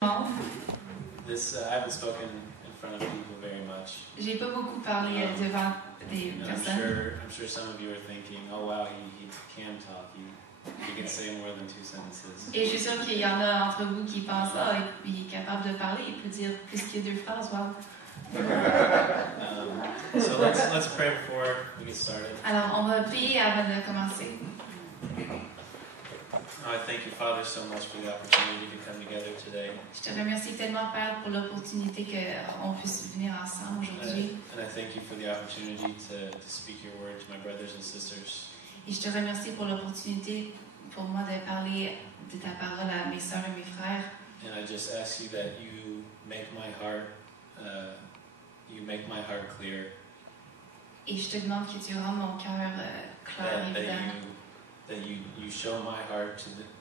I haven't spoken in front of people very much. J'ai pas beaucoup parlé devant des personnes. I'm sure some of you are thinking, oh wow, he can talk. He can say more than 2 sentences. Et je suis sûre qu'il y en a entre vous qui pensent, il est capable de parler, il peut dire plus que 2 phrases, wow. So let's pray before we get started. Alors, on va prier avant de commencer. I thank you, Father, so much for the opportunity to come together today. Je te remercie tellement, Père, pour l'opportunité qu'on puisse venir ensemble aujourd'hui. And I thank you for the opportunity to speak your word to my brothers and sisters. Et je te remercie pour l'opportunité pour moi de parler de ta parole à mes sœurs et mes frères. And I just ask you that you make my heart clear. Et je te demande que tu rendes mon cœur clair et évident. That you show my heart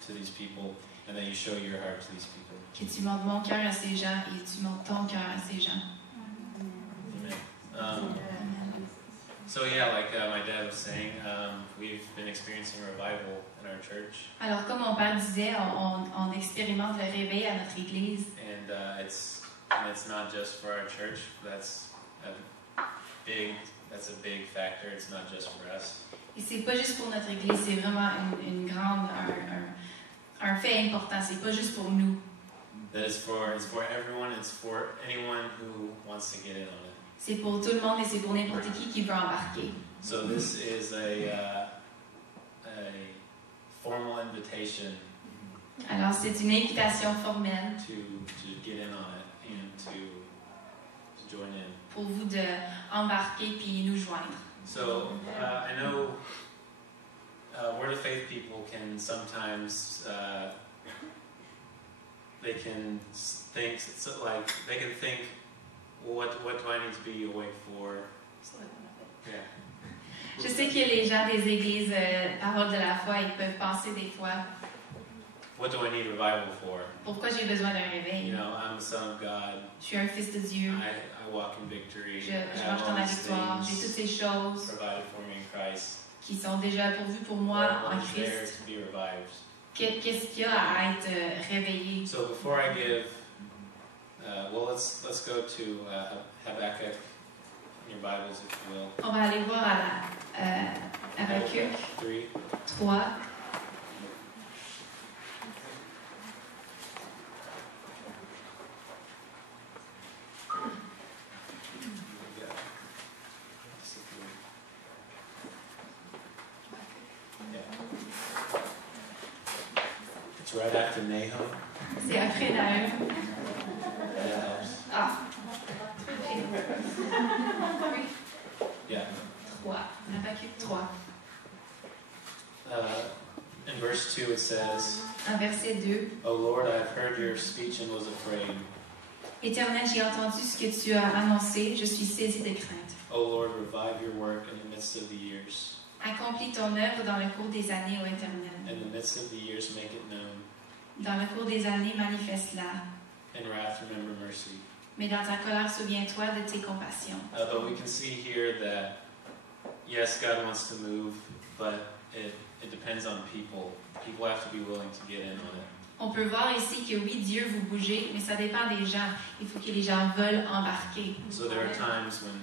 to these people, and that you show your heart to these people. Que tu montres mon cœur à ces gens et tu montres ton cœur à ces gens. Amen. So yeah, like my dad was saying, we've been experiencing revival in our church. Alors comme mon père disait, on expérimente le réveil à notre église. And it's not just for our church. That's a big factor. It's not just for us. Et c'est pas juste pour notre église, c'est vraiment un fait important. C'est pas juste pour nous. It's for everyone. It's for anyone who wants to get in on it. C'est pour tout le monde et c'est pour n'importe qui veut embarquer. So this is a formal invitation. Alors c'est une invitation formelle. To get in on it and to join in. Pour vous de embarquer puis nous joindre. So I know Word of Faith people can sometimes they can think what do I need to be awake for? Yeah. Je sais que les gens des églises Parole de la foi, ils peuvent penser des fois. What do I need revival for? Pourquoi j'ai besoin d'un réveil? You know, I'm the son of God. Je suis un fils de Dieu. I walk in victory. Je marche dans la victoire. J'ai toutes ces choses provided for me in Christ. Qui sont déjà pourvues pour moi en Christ. Qu'est-ce qu'il y a à être réveillé? So before I give, let's go to Habakkuk in your Bibles, if you will. On va aller voir à Habakkuk 3. It's right after Nahum. C'est après Nahum. Ah. Yeah. 3. Habakkuk 3. In verse 2 it says, en verset 2. O Lord, I have heard your speech and was afraid. Éternel, j'ai entendu ce que tu as annoncé, je suis saisi de crainte. O Lord, revive your work in the midst of the years. Accomplis ton œuvre dans le cours des années, ô Éternel. In the midst of the years, make it known. Dans le cours des années, manifeste-la. In wrath, remember mercy. Mais dans ta colère, souviens-toi de tes compassions. But we can see here that, yes, God wants to move, but it depends on people. People have to be willing to get in on it. On peut voir ici que oui, Dieu vous bougez, mais ça dépend des gens. Il faut que les gens veulent embarquer. So there are times when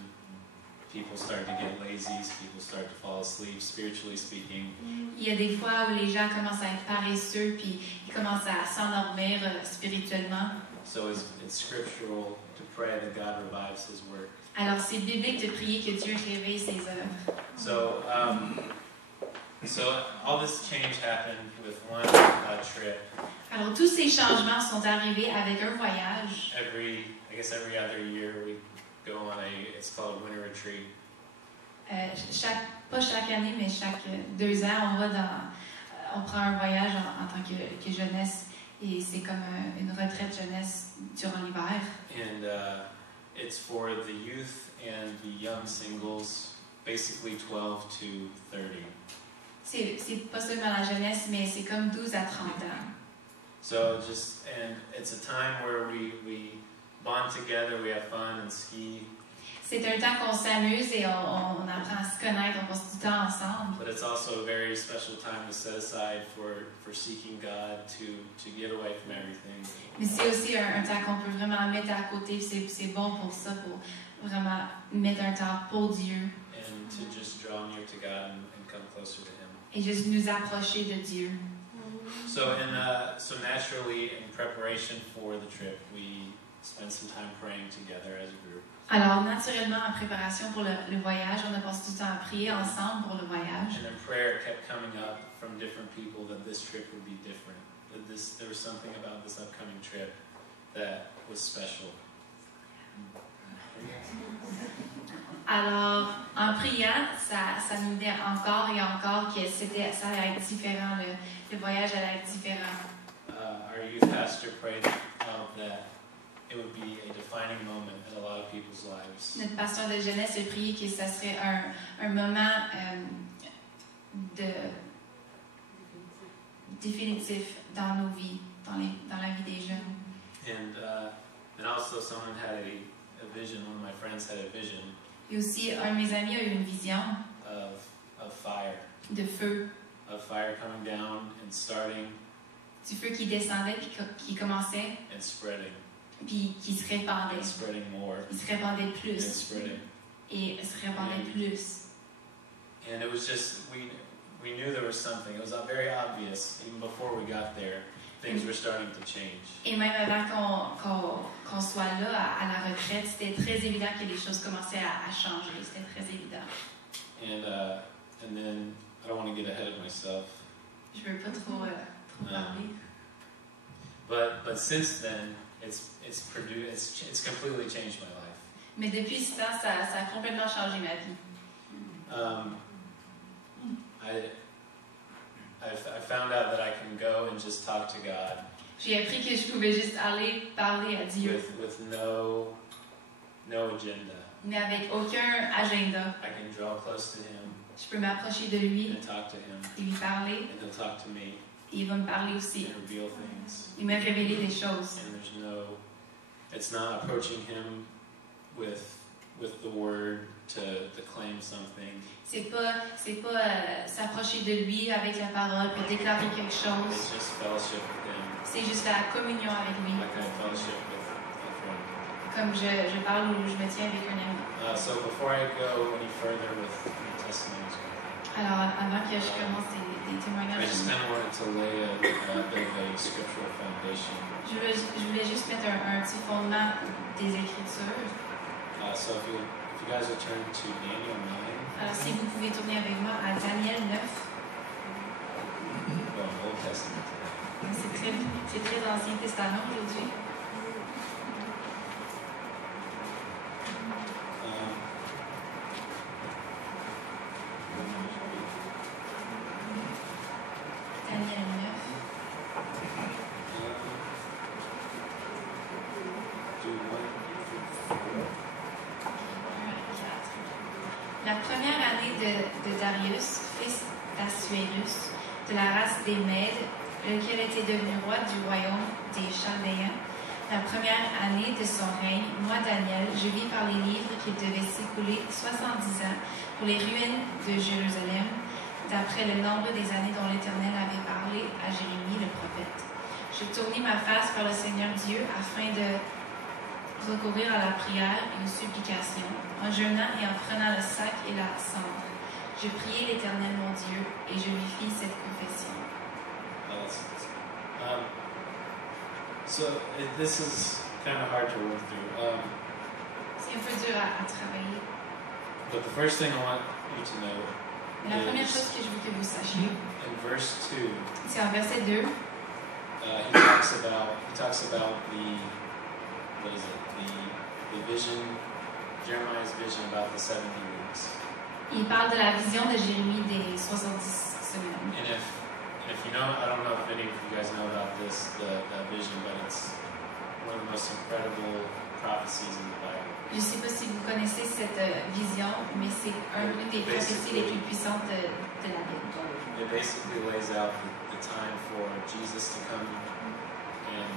people start to get lazy, people start to fall asleep, spiritually speaking. Il y a des fois où les gens commencent à être paresseux, puis ils commencent à s'endormir spirituellement. So it's scriptural to pray that God revives His work. Alors c'est biblique de prier que Dieu réveille ses œuvres. So all this change happened with one trip. Alors tous ces changements sont arrivés avec un voyage. I guess every other year we go on it's called a winter retreat. Pas chaque année, mais chaque 2 ans, on prend un voyage en tant que jeunesse, et c'est comme une retraite jeunesse durant l'hiver. And it's for the youth and the young singles, basically 12 to 30. C'est pas seulement la jeunesse, mais c'est comme 12 à 30 ans. So it's a time where we bond together, we have fun and ski. C'est un temps qu'on s'amuse et on apprend à se connaître, on passe du temps ensemble. But it's also a very special time to set aside for seeking God, to get away from everything. Mais c'est aussi un temps qu'on peut vraiment mettre à côté. C'est bon pour ça, pour vraiment mettre un temps pour Dieu And to just draw near to God and come closer to Him. et juste nous approcher de Dieu. So naturally, in preparation for the trip, we spent some time praying together as a group. Alors, naturellement, en préparation pour le voyage, on a passé du temps à prier ensemble pour le voyage. And then prayer kept coming up from different people that this trip would be different. That there was something about this upcoming trip that was special. Alors, en priant, ça nous dit encore et encore que ça allait être différent, le voyage allait être différent. Our youth pastor prayed that it would be a defining moment in a lot of people's lives. Notre pasteur de jeunesse a prié que ça serait un moment définitif dans nos vies, dans la vie des jeunes. And also someone had a vision, one of my friends had a vision Et aussi, un de mes amis a eu une vision of fire. de feu, Of fire coming down and starting du feu qui descendait puis qui commençait, and spreading puis qui se répandait. and spreading more Il se répandait and plus spreading. et se répandait plus. And it was just, we knew there was something. It was very obvious, even before we got there, things were starting to change. Et même avant qu'on soit là à la retraite, c'était très évident que les choses commençaient à changer. C'était très évident. And then, I don't want to get ahead of myself, Je veux pas trop parler. but since then, it's completely changed my life. Mais depuis ce temps, ça a complètement changé ma vie. I found out that I can go and just talk to God J'ai appris que je pouvais juste aller parler à Dieu, with no agenda. mais avec aucun agenda. I can draw close to Him Je peux m'approcher de lui and talk to Him, et lui parler, and He'll talk to me et il va me parler aussi. and reveal things. Il m'a révélé des choses. And it's not approaching Him with the Word to claim something. C'est pas s'approcher de lui avec la parole pour déclarer quelque chose. It's just fellowship with Him, C'est juste la communion avec lui, like kind of fellowship with a friend. comme je parle ou je me tiens avec un ami. So before I go any further with my testimonies, Alors, avant que je commence des I témoignages, just kind of wanted to lay a bit of a scriptural foundation. je voulais juste mettre un petit fondement des Écritures. So if you guys will turn to Daniel 9, Alors, si vous pouvez tourner avec moi à Daniel 9, Old Testament today. c'est très Ancien Testament aujourd'hui. Daniel 9. La première année de Darius, fils d'Assuérus, de la race des Mèdes, lequel était devenu roi du royaume des Chaldéens, la première année de son règne, moi, Daniel, je vis par les livres qu'il devait s'écouler 70 ans pour les ruines de Jérusalem, d'après le nombre des années dont l'Éternel avait parlé à Jérémie le prophète. Je tournai ma face vers le Seigneur Dieu afin de recourir à la prière et aux supplications, en jeûnant et en prenant le sac et la cendre. Je priai l'Éternel mon Dieu et je lui fis cette confession. This is kind of hard to work through. C'est un peu dur à travailler. But the first thing I want you to know Mais la première chose que je veux que vous sachiez, in verse 2, c'est en verset 2, he talks about the vision, Jeremiah's vision about the 70 weeks. il parle de la vision de Jérémie des 70 semaines. And if you know, I don't know if any of you guys know about this, the vision, but it's one of the most incredible prophecies in the Bible. Je ne sais pas si vous connaissez cette vision, mais c'est une des prophéties les plus puissantes de la Bible. It basically lays out the time for Jesus to come and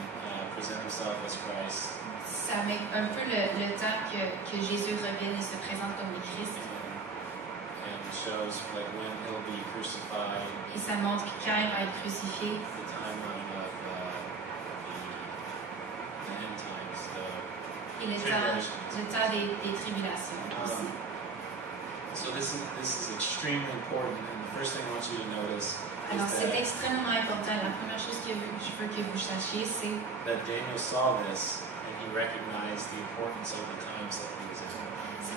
present himself as Christ. Ça ça met un peu le temps que Jésus revienne et se présente comme le Christ. And shows like when he'll be crucified, Et ça montre quand il va être crucifié, the timeline of the end times, et le temps des tribulations aussi. So this is extremely important, and the first thing I want you to notice Alors is c'est extrêmement important. La première chose que je veux que vous sachiez, c'est that Daniel saw this and he recognized the importance of the times that he was in.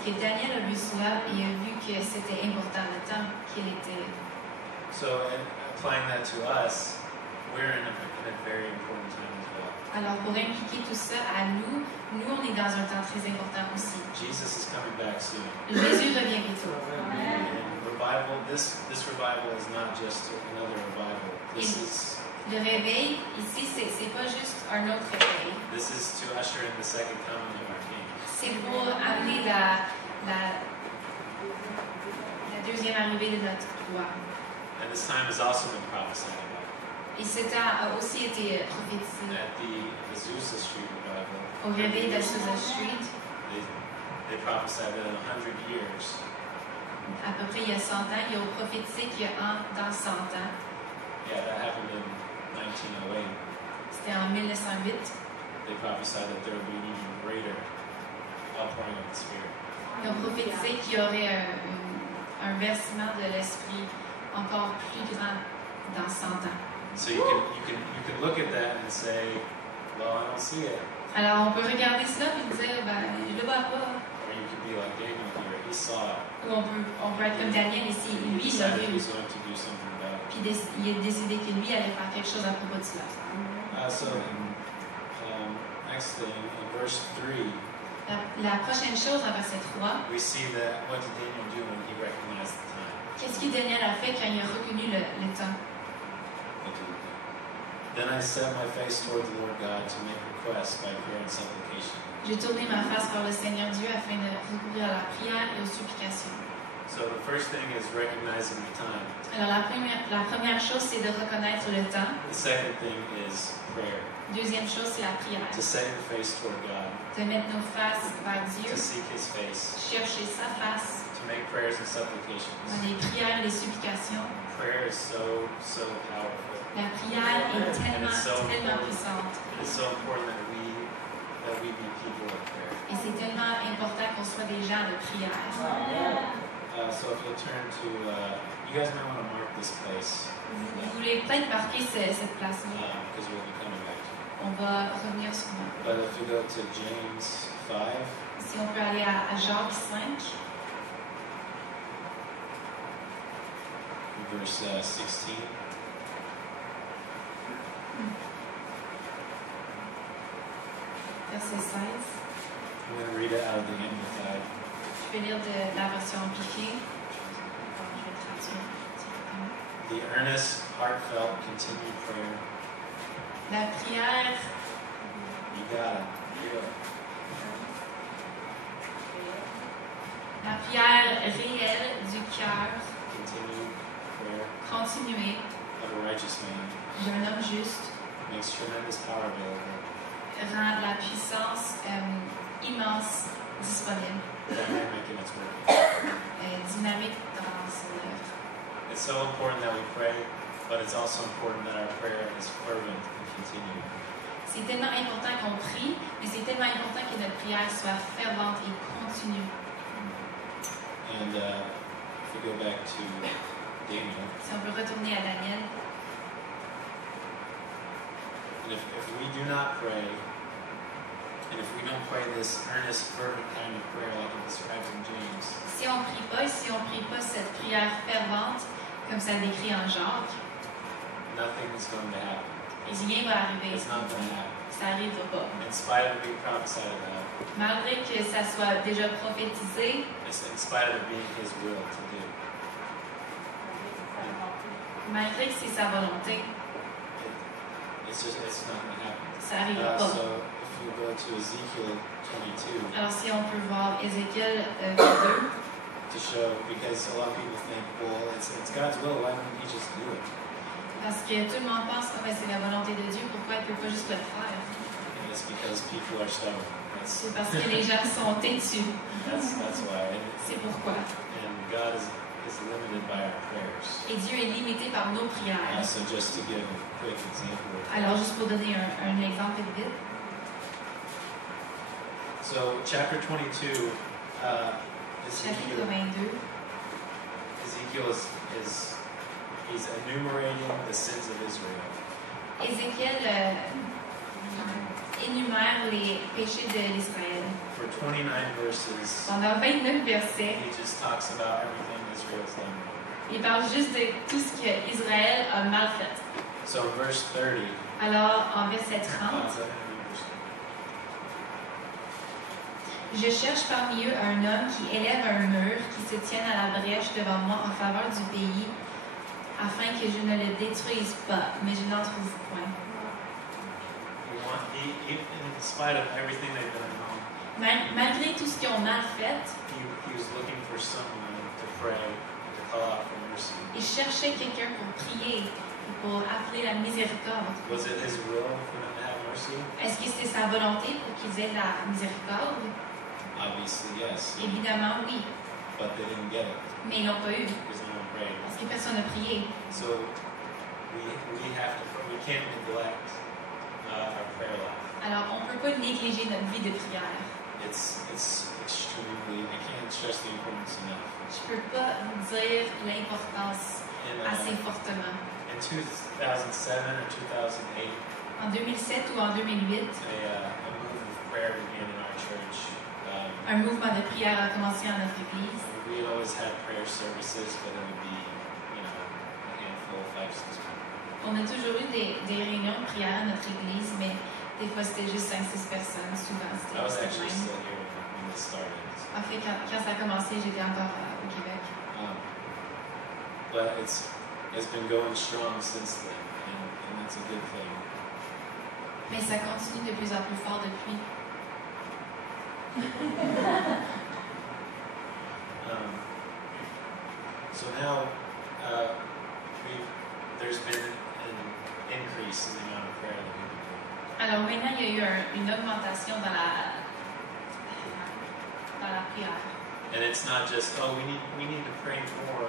que Daniel a vu cela et a vu que c'était important le temps qu'il était. So, and applying that to us, we're in a very important time as well. Alors pour impliquer tout ça à nous on est dans un temps très important aussi. Jesus is coming back soon. Jésus revient bientôt. And revival, this revival is not just another revival. This is Le réveil ici, c'est pas juste un autre réveil. this is to usher in the second coming of our King. C'est pour amener la deuxième arrivée de notre roi. And this time has also been prophesied about. Et ce temps a aussi été prophétisé. At the Azusa Street revival, Au réveil d'Azusa Street, they prophesied that in 100 years, à peu près il y a 100 ans, ils ont prophétisé dans 100 ans, yeah, that happened in 1908. c'était en 1908, They prophesied that there would be an even greater outpouring of the Spirit. ils ont prophétisé qu'il y aurait un versement de l'Esprit encore plus grand dans 100 ans. So you can look at that and say, well, I don't see it. Alors on peut regarder cela et dire, je le vois pas. Or you could be like Daniel here, he saw it. Ou on peut être comme Daniel ici, He lui il l'a decided he vu. was going to do something about it. Puis il a décidé que lui allait faire quelque chose à propos de cela. Next thing, in verse 3, La prochaine chose en verset 3, we see that what did Daniel do when he recognized the time? qu'est-ce que Daniel a fait quand il a reconnu le temps? What did he do? Then I set my face toward the Lord God to make requests by prayer and supplication. J'ai tourné ma face vers le Seigneur Dieu afin de recourir à la prière et aux supplications. So the first thing is recognizing the time. Alors la première chose, c'est de reconnaître le temps. The second thing is prayer. Deuxième chose, c'est la prière. To set your face toward God. De mettre nos faces vers Dieu, To seek His face. chercher sa face To make prayers and supplications. dans les prières et les supplications. Prayer is so powerful. La prière est tellement important. puissante. It's so important that we be people of prayer. Et c'est tellement important qu'on soit des gens de prière. So if you'll turn to, you guys might want to mark this place Vous voulez peut-être marquer cette place-là. because we'll be coming back to it. On va revenir sur moi. But if you go to James 5, Si on peut aller à Jacques 5, verse 16. verset 16. I'm going to read it out of the Amplified. Je vais lire de la version amplifiée. Je vais traduire directement. The earnest, heartfelt, continued prayer. La prière, You got it. Yeah. la prière réelle du cœur, Continued prayer continuée of a righteous man d'un homme juste, makes tremendous power available. rend la puissance immense disponible, Dynamic in its work. dynamique dans son œuvre. It's so important that we pray, but it's also important that our prayer is fervent and continued. C'est tellement important qu'on prie, mais c'est tellement important que notre prière soit fervente et continue. And if we go back to Daniel, Si on peut retourner à Daniel, and if we do not pray, and if we don't pray this earnest, fervent kind of prayer like it describes in James, si on prie pas cette prière fervente, comme ça le décrit en Jacques, nothing is going to happen. rien va arriver. It's not going to happen. Ça n'arrivera pas. In spite of being prophesied about, Malgré que ça soit déjà prophétisé, it's in spite of it being His will to do. malgré que c'est sa volonté, It's not going to happen. ça n'arrivera pas. So if you go to Ezekiel 22 Alors si on peut voir Ézéchiel 2, to show, because a lot of people think, well, it's God's will, why wouldn't He just do it? parce que tout le monde pense que c'est la volonté de Dieu, pourquoi il ne peut pas juste le faire? it's because people are stubborn. C'est parce que les gens sont têtus. That's why. C'est pourquoi. And God is limited by our prayers. Et Dieu est limité par nos prières. So just to give a quick example. Alors, juste pour donner un exemple vite. So, chapter 22, Chapitre 22. Ezekiel he's enumerating the sins of Israel. Ézéchiel énumère les péchés de l'Israël. For 29 verses, Pendant 29 versets, he just talks about everything Israel's done wrong. il parle juste de tout ce que Israël a mal fait. So in verse 30, Alors, en verset 30, je cherche parmi eux un homme qui élève un mur, qui se tienne à la brèche devant moi en faveur du pays, afin que je ne le détruise pas, mais je n'en trouve point. In spite of everything they've done wrong, Malgré tout ce qu'ils ont mal fait, he was looking for someone to pray, to call out for mercy. il cherchait quelqu'un pour prier et pour appeler la miséricorde. Was it his will for them to have mercy? Est-ce que c'était sa volonté pour qu'ils aient la miséricorde? Obviously, yes. Évidemment, oui. But they didn't get it Mais ils l'ont pas eu, because no one prayed. parce que personne n'a prié. So we can't neglect our prayer life. Alors, on ne peut pas négliger notre vie de prière. It's extremely. I can't stress the importance enough. Je ne peux pas vous dire l'importance In, assez fortement. in 2007 or 2008, En 2007 ou en 2008, a move of prayer began in our church. un mouvement de prière a commencé en notre église. We had always had prayer services, but it would be, a handful, 5-6 people. On a toujours eu des réunions de prière à notre église, mais des fois c'était juste 5-6 personnes. Souvent I was c'était actually même. still here when this started. En fait, quand ça a commencé, j'étais encore au Québec. But it's been going strong since then, and it's a good thing. Mais ça continue de plus en plus fort depuis. So now there's been an increase in the amount of prayer that we do. Alors maintenant, il y a eu une augmentation dans la prière. And it's not just we need to pray more.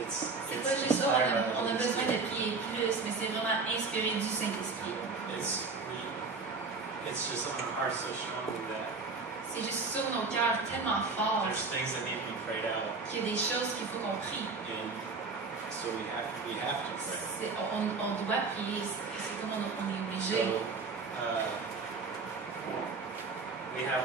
It's pas juste ça, inspired by on the a Holy besoin de Spirit. prier plus, mais c'est vraiment inspiré du Saint-Esprit. It's just on our hearts so strongly that C'est juste sur nos cœurs tellement fort there's things that need to be prayed out, qu'il y a des choses qu'il faut qu'on prie. and so we have to pray. On doit prier, c'est comme on est obligé. So we have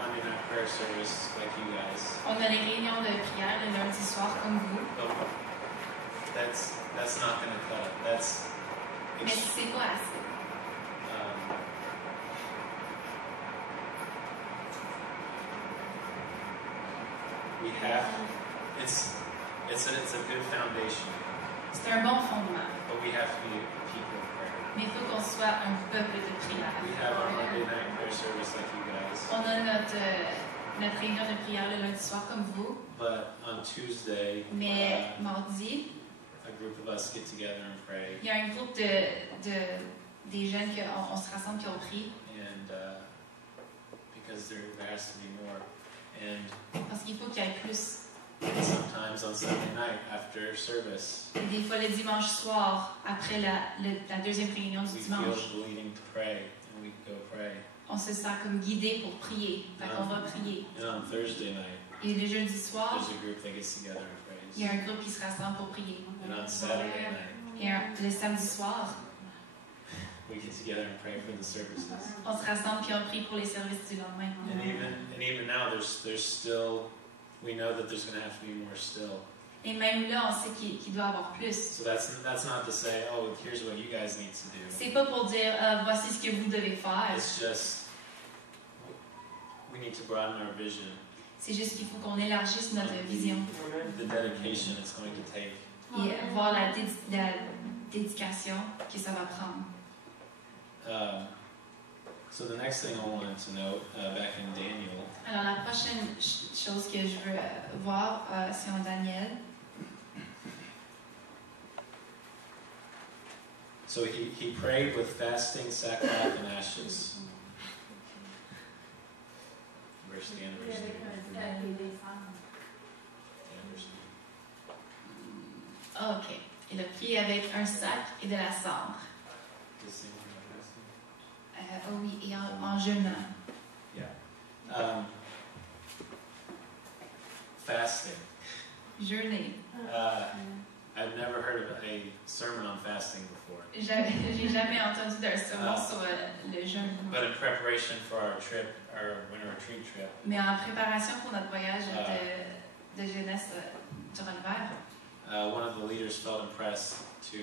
Monday night prayer service like you guys. On a les réunions de prière le lundi soir comme vous, But that's not going to cut it. That's mais c'est pas assez. We have it's a good foundation, C'est un bon fondement, but we have to be a people of prayer. mais il faut qu'on soit un peuple de prière. We have our Monday night prayer service like you guys, On a notre réunion de prière le lundi soir comme vous, but on Tuesday, mais mardi, a group of us get together and pray, il y a un groupe des jeunes on se rassemble qui ont prié, and because there has to be more, and parce qu'il faut qu'il y ait plus. sometimes on Sunday night after service, Et des fois le dimanche soir, après la deuxième réunion du we dimanche, feel leading to pray, and we go pray. on se sent comme guidé pour prier. Fait qu'on va prier. And on Thursday night, Et le jeudi soir, there's a group that gets together and il y a prays. un groupe qui se rassemble pour prier. And on Saturday night, Et le samedi soir, we get together and pray for the services. on se rassemble puis on prie pour les services du lendemain. And even now, there's still, we know that there's going to have to be more still. Et même là, on sait qu'il doit y avoir plus. So that's not to say, oh, here's what you guys need to do. C'est pas pour dire voici ce que vous devez faire. It's just we need to broaden our vision, C'est juste qu'il faut qu'on élargisse notre vision the dedication it's going to take. et voir la dédication que ça va prendre. So the next thing I wanted to note, back in Daniel, Alors la prochaine chose que je veux voir, c'est en Daniel. so he prayed with fasting, sackcloth, and ashes. first Il y anniversary. avait un sac et des femmes. Anniversary. Ah, ok. Il a pris avec un sac et de la cendre. The same one I'm asking? Oh oui, et en jeûnant. Fasting. Jeûner. I've never heard of a sermon on fasting before. J'ai jamais entendu d'un sermon sur le jeûne. But in preparation for our trip, our winter retreat trip, Mais en préparation pour notre voyage de jeunesse durant l'hiver, one of the leaders felt impressed to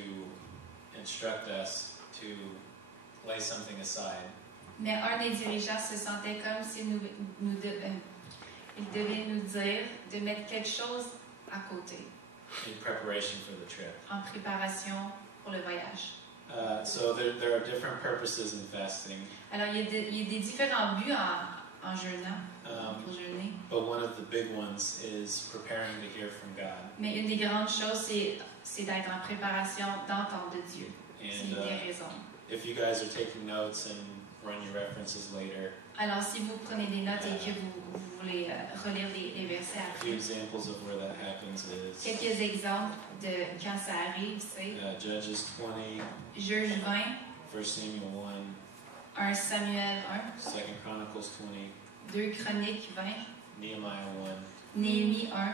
instruct us to lay something aside. mais un des dirigeants se sentait comme si il devait nous dire de mettre quelque chose à côté In preparation for the trip. en préparation pour le voyage. So there are different purposes in fasting, Alors, il y a des différents buts en jeûnant, pour jeûner. but one of the big ones is preparing to hear from God. Mais une des grandes choses, c'est d'être en préparation d'entendre de Dieu. C'est And des raisons. if you guys are taking notes and run your references later, Alors, si vous prenez des notes et que vous voulez relire les versets a few après, examples of where that happens is quelques exemples de quand ça arrive, c'est Judges 20, Juge 20, 1 Samuel 1 Samuel 1, 2 Chronicles 20, 1, 2 Chroniques 20, Nehemiah 1. Néhémie 1.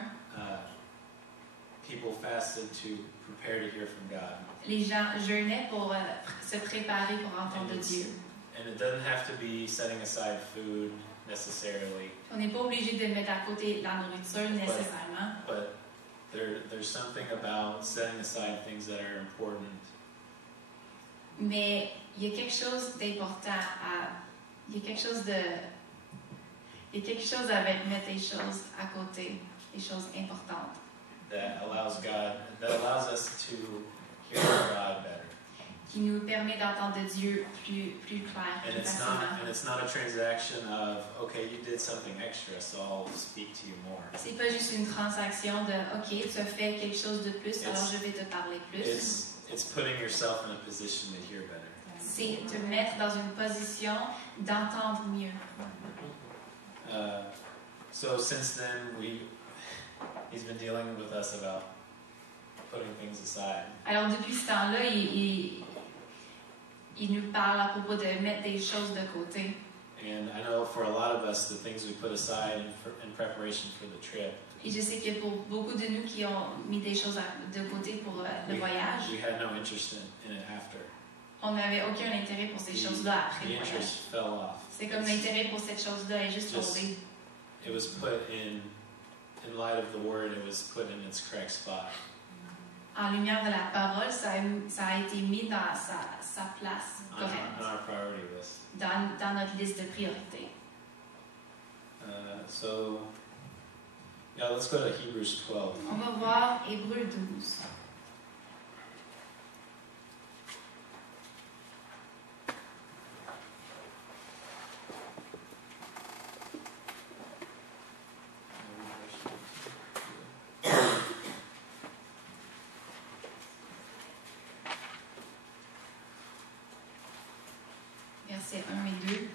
People fasted to prepare to hear from God. Les gens jeûnaient pour se préparer pour entendre de Dieu. And it doesn't have to be setting aside food necessarily, On n'est pas obligé de mettre à côté la nourriture nécessairement, but there's something about setting aside things that are important. mais il y a quelque chose d'important il y a quelque chose avec mettre des choses à côté, des choses importantes, That allows us to hear from God better. qui nous permet d'entendre de Dieu plus clair, And plus facilement. it's not a transaction of, okay, you did something extra, so I'll speak to you more. C'est pas juste une transaction de OK, tu as fait quelque chose de plus, alors je vais te parler plus. It's putting yourself in a position to hear better. C'est te mettre dans une position d'entendre mieux. So since then, he's been dealing with us about putting things aside. Alors depuis ce temps-là, il nous parle à propos de mettre des choses de côté. And I know for a lot of us, the things we put aside in preparation for the trip, Et je sais que pour beaucoup de nous qui ont mis des choses de côté pour le voyage, we had no interest in it after. on n'avait aucun intérêt pour ces choses-là après The le voyage. interest fell off. C'est comme l'intérêt pour cette chose-là est juste Just- tombé. It was put in light of the word, it was put in its correct spot. En lumière de la parole, ça a été mis dans sa place On correcte, our priority list. dans notre liste de priorités. So, yeah, let's go to Hebrews 12. On va voir Hébreux 12. Versets 1 et 2.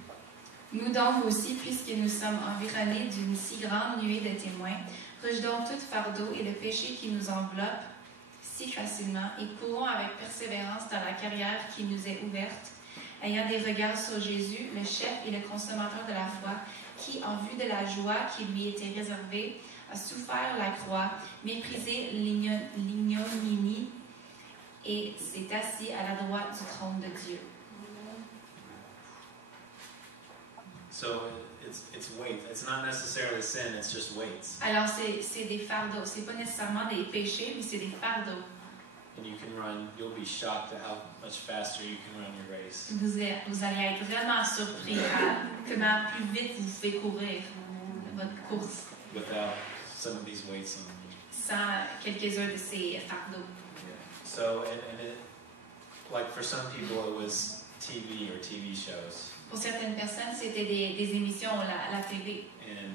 Nous donc aussi, puisque nous sommes environnés d'une si grande nuée de témoins, rejetons tout fardeau et le péché qui nous enveloppe si facilement et courons avec persévérance dans la carrière qui nous est ouverte, ayant des regards sur Jésus, le chef et le consommateur de la foi, qui, en vue de la joie qui lui était réservée, a souffert la croix, méprisé l'ignominie et s'est assis à la droite du trône de Dieu. So it's weight. It's not necessarily sin, it's just weights. Alors, c'est des fardeaux. C'est pas nécessairement des péchés, mais c'est des fardeaux. And you'll be shocked at how much faster you can run your race. Vous allez être vraiment surpris à comment plus vite vous pouvez courir votre course Without some of these weights on you. sans quelques-uns de ces fardeaux. So, and it, like for some people, it was TV or TV shows. Pour certaines personnes, c'était des émissions à la TV. And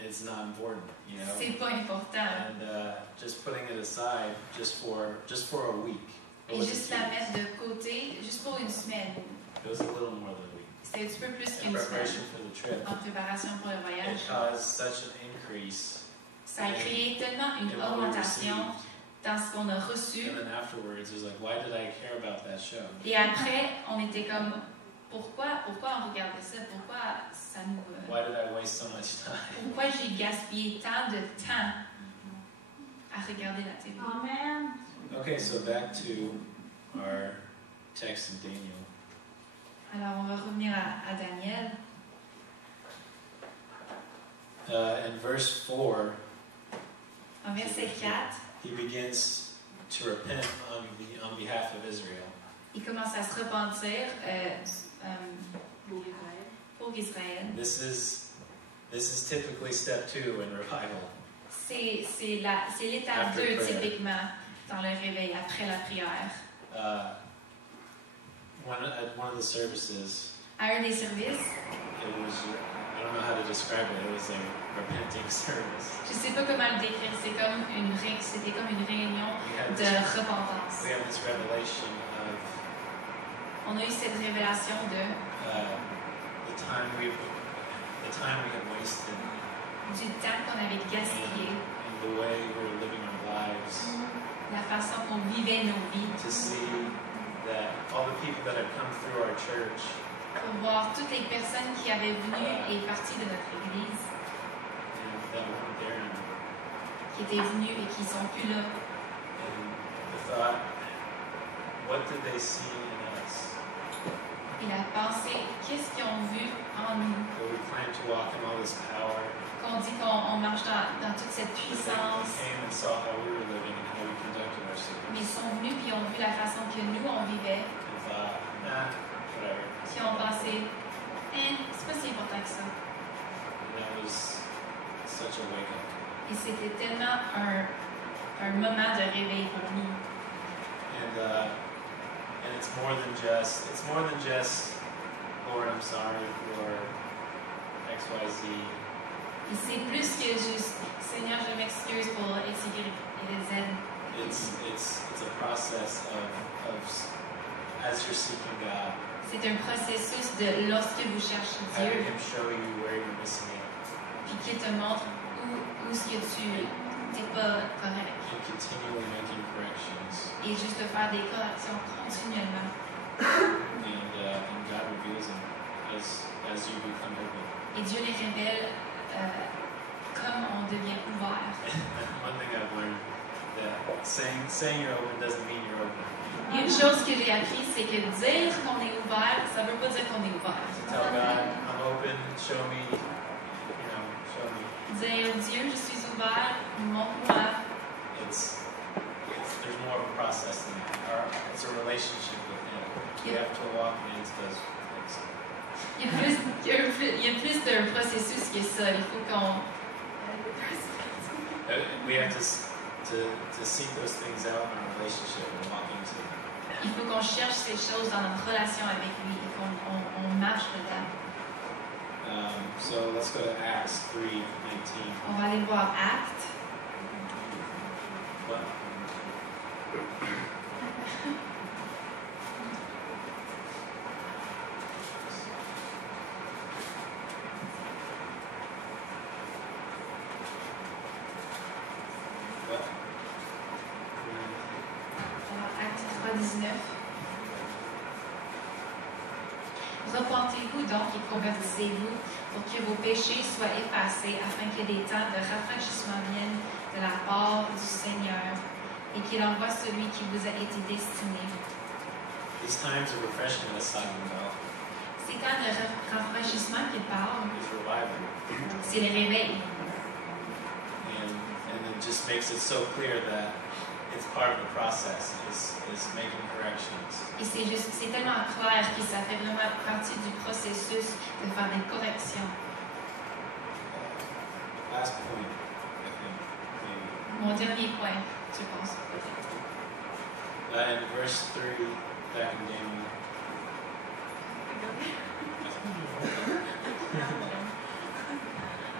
it's not important, you know. C'est pas important. And just putting it aside just for a week. It Et wasn't juste 2 la weeks. mettre de côté, juste pour une semaine. It was a little more than a week. C'était un petit peu peu plus in qu'une semaine preparation for the trip, en préparation pour le it voyage. caused such an increase Ça a créé tellement une in what we augmentation received. dans ce qu'on a reçu. And then afterwards, it was like, why did I care about that show? Et après, on était comme, pourquoi on regardait ça? Pourquoi ça nous... Why did I waste so much time? pourquoi j'ai gaspillé tant de temps à regarder la télé? Amen. Okay, so back to our text in Daniel. Alors, on va revenir à Daniel. In verse 4, En verset 4, he begins to repent on behalf of Israel. il commence à se repentir pour Israël. This is typically step 2 in revival. C'est l'étape After 2 prayer. typiquement dans le réveil, après la prière. At one of the services, À un des services, it was, I don't know how to describe it, it was a repenting service. je ne sais pas comment le décrire, c'était comme une réunion We had de this, repentance. we have this revelation of On a eu cette révélation de the time we had wasted du temps qu'on avait gaspillé, and the way we were living our lives. la façon qu'on vivait nos vies, To see that all the people that have come through our church pour voir toutes les personnes qui avaient venu et parties de notre église, and that weren't there anymore. qui étaient venues et qui sont plus là. And the thought, what did they see in us? Et la pensée, qu'est-ce qu'ils ont vu en nous? That we plan to walk in all this power. Qu'on dit qu'on marche dans toute cette But they puissance, came and saw how we were living and how we conducted mais ils ourselves. sont venus puis ont vu la façon que nous on vivait, And thought, whatever. puis ont pensé, c'est pas si important que ça. And that was such a wake up. Et c'était tellement un moment de réveil pour nous. And it's more than just, Lord, I'm sorry for XYZ. Et c'est plus que juste, Seigneur, je m'excuse pour X, Y et Z. It's a process of as you're seeking God, C'est un processus de lorsque vous cherchez having Dieu, Him show you where you're missing it, puis qu'il te montre où ce que tu n'es pas correct. and continually making corrections. Et juste de faire des corrections continuellement. And God reveals them as you become open. Et Dieu les révèle comme on devient ouvert. One thing I've learned that saying you're open doesn't mean you're open. Et une chose que j'ai appris, c'est que dire qu'on est ouvert, ça ne veut pas dire qu'on est ouvert. Tell God, I'm open, show me. Dire, Dieu, je suis ouvert, montre-moi. There's more of a process than that. It's a relationship with Him. We have to walk into those things. Il y a plus d'un processus que ça. Il faut qu'on... We have to seek those things out in our relationship and walk into them. Il faut qu'on cherche ces choses dans notre relation avec lui et qu'on marche dedans. So let's go to Acts 3:19. On va aller voir Actes. What? What? Alors, Actes 3:19. Repentez-vous donc et convertissez-vous pour que vos péchés soient effacés, afin que des temps de rafraîchissement viennent de la part du Seigneur et qu'il envoie celui qui vous a été destiné. These times of refreshing that I was talking about Ces temps de rafraîchissement qu'il parle, is revival. c'est le réveil. And it just makes it so clear that it's part of the process, is making corrections. Et c'est tellement clair que ça fait vraiment partie du processus de faire des corrections. Last point, I think, maybe. Mon dernier point, je pense, peut-être. In verse 3, back in Daniel.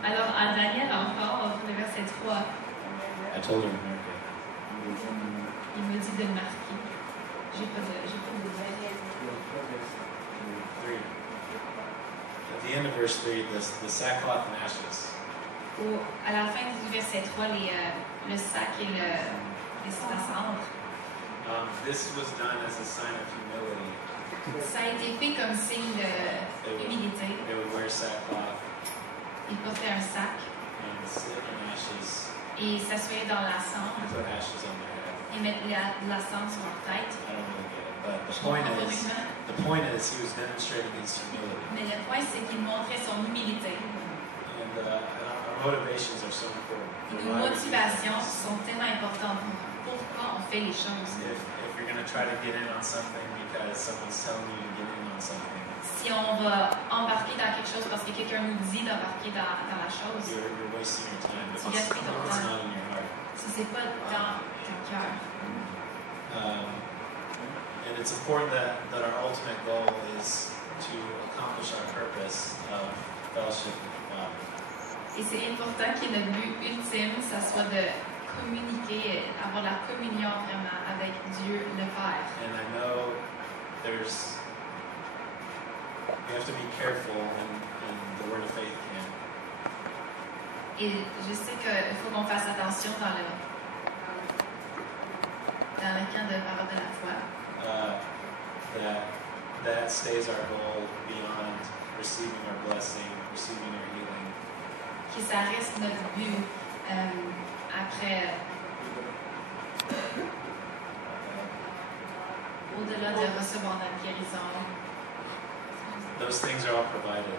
Alors, à Daniel encore, le verset 3, I told her to mark it. il me dit de le marquer. J'ai pas de... 3. the end of verse 3, the sackcloth and ashes. À la fin du verset 3, le sac et la cendre. This was done as a sign of humility. Ça a été fait comme signe d'humilité. They would wear sackcloth Ils portaient un sac and sit in ashes et s'asseoir dans la and cendre put ashes on their head. et mettre la cendre sur leur tête. I don't really get it, but Je comprends pas vraiment. the point is he was demonstrating his humility. Mais le point, c'est qu'il montrait son humilité. And our motivations are so important. Et nos motivations sont tellement importantes pour pourquoi on fait les choses. If you're going to try to get in on something because someone's telling you to get in on something, Si on va embarquer dans quelque chose parce que quelqu'un nous dit d'embarquer dans la chose, you're wasting your time. If Tu gaspilles ton it's temps. not in your heart. si c'est pas dans ton cœur. And it's important that our ultimate goal is to accomplish our purpose of fellowship with the Father. Et c'est important que notre but ultime, ça soit de communiquer, avoir la communion vraiment avec Dieu le Père. And I know we have to be careful in the word of faith camp. Et je sais qu'il faut qu'on fasse attention dans le camp de parole de la foi. That stays our goal beyond receiving our blessing, receiving our healing. Que ça reste notre but après, au-delà de recevoir notre guérison. Those things are all provided.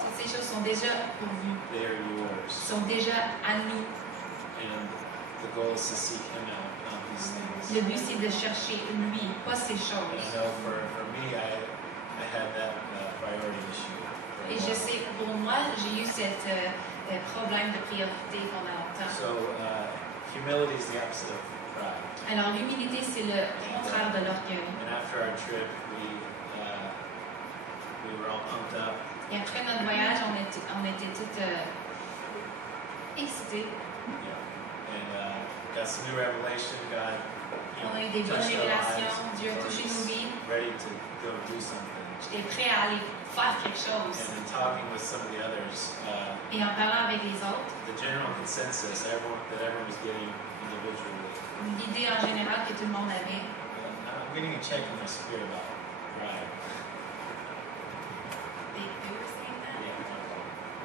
Toutes ces choses sont déjà pourvues, They are yours. sont déjà à nous. And the goal is to seek Him out, not these things. Le but, c'est de chercher lui, pas ces And choses. I know for me, I had that priority issue. for a Et je while. sais, pour moi, j'ai eu cet problème de priorité pendant longtemps. So humility is the opposite of pride. Alors, l'humilité, c'est le contraire de l'orgueil. And after our trip, we were all pumped up. Et après notre voyage, on était toutes excitées. And got some new revelation. God, On a eu des bonnes touched our révélations. lives. Dieu a So touché just nos vies. ready to go do something. J'étais prêt à aller faire quelque chose. And in talking with some of the others, Et en parlant avec les autres, the general consensus that everyone was getting individually. l'idée en général que tout le monde avait, I'm getting a check in my spirit about pride.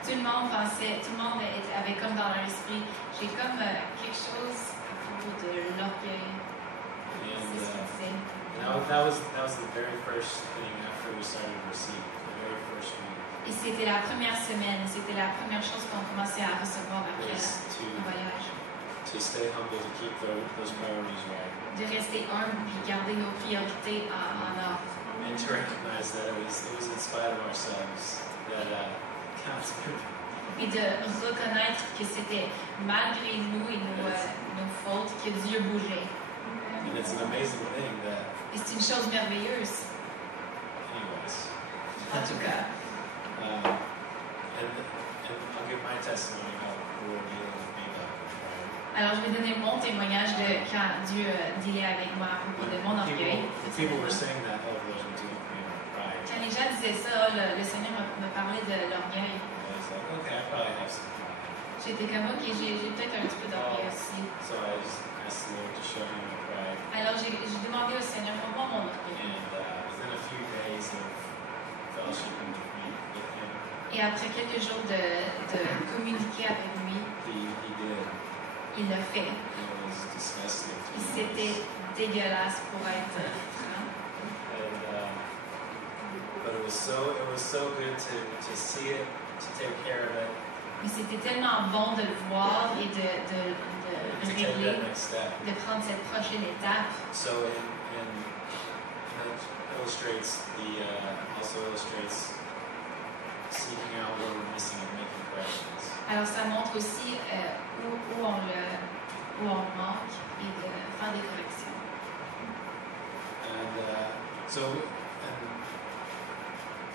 tout le monde pensait, tout le monde avait comme dans leur esprit, j'ai comme quelque chose à propos de l'orgueil. C'est ce And qu'on disait. that was the very first thing after we started to receive, the very first week, Et c'était la première semaine, c'était la première chose qu'on commençait à recevoir après was le voyage. to stay humble, to keep those priorities right, De rester humble et garder nos priorités en ordre. and to recognize that it was in spite of ourselves that counts. Et de reconnaître que c'était malgré nous et nos fautes que Dieu bougeait. And it's an amazing thing that, Et c'est une chose merveilleuse, anyways. en tout cas. And I'll give my testimony how the Lord dealing with me about pride. Alors, je vais donner mon témoignage de quand Dieu dealait avec moi à propos de mon orgueil. People were saying that, oh, the Lord was dealing with me about pride. Quand les gens disaient ça, le Seigneur me parlait de l'orgueil. I was like, okay, I probably have some pride. J'étais comme, ok, j'ai peut-être un petit peu d'orgueil aussi. So I just asked the Lord to show me my pride. Alors, j'ai demandé au Seigneur, montre-moi mon orgueil. And within a few days of fellowshipping with him, Et après quelques jours de communiquer avec lui, he did. il l'a fait. It was disgusting. to Et be c'était honest. dégueulasse pour être franc. And, but it was so good to see it, to take care of it, Mais c'était tellement bon de le voir et de to le take régler, that next step. de prendre cette prochaine étape. So that illustrates also illustrates seeking out where we're missing and making corrections. Alors ça montre aussi où on manque et de faire des corrections. And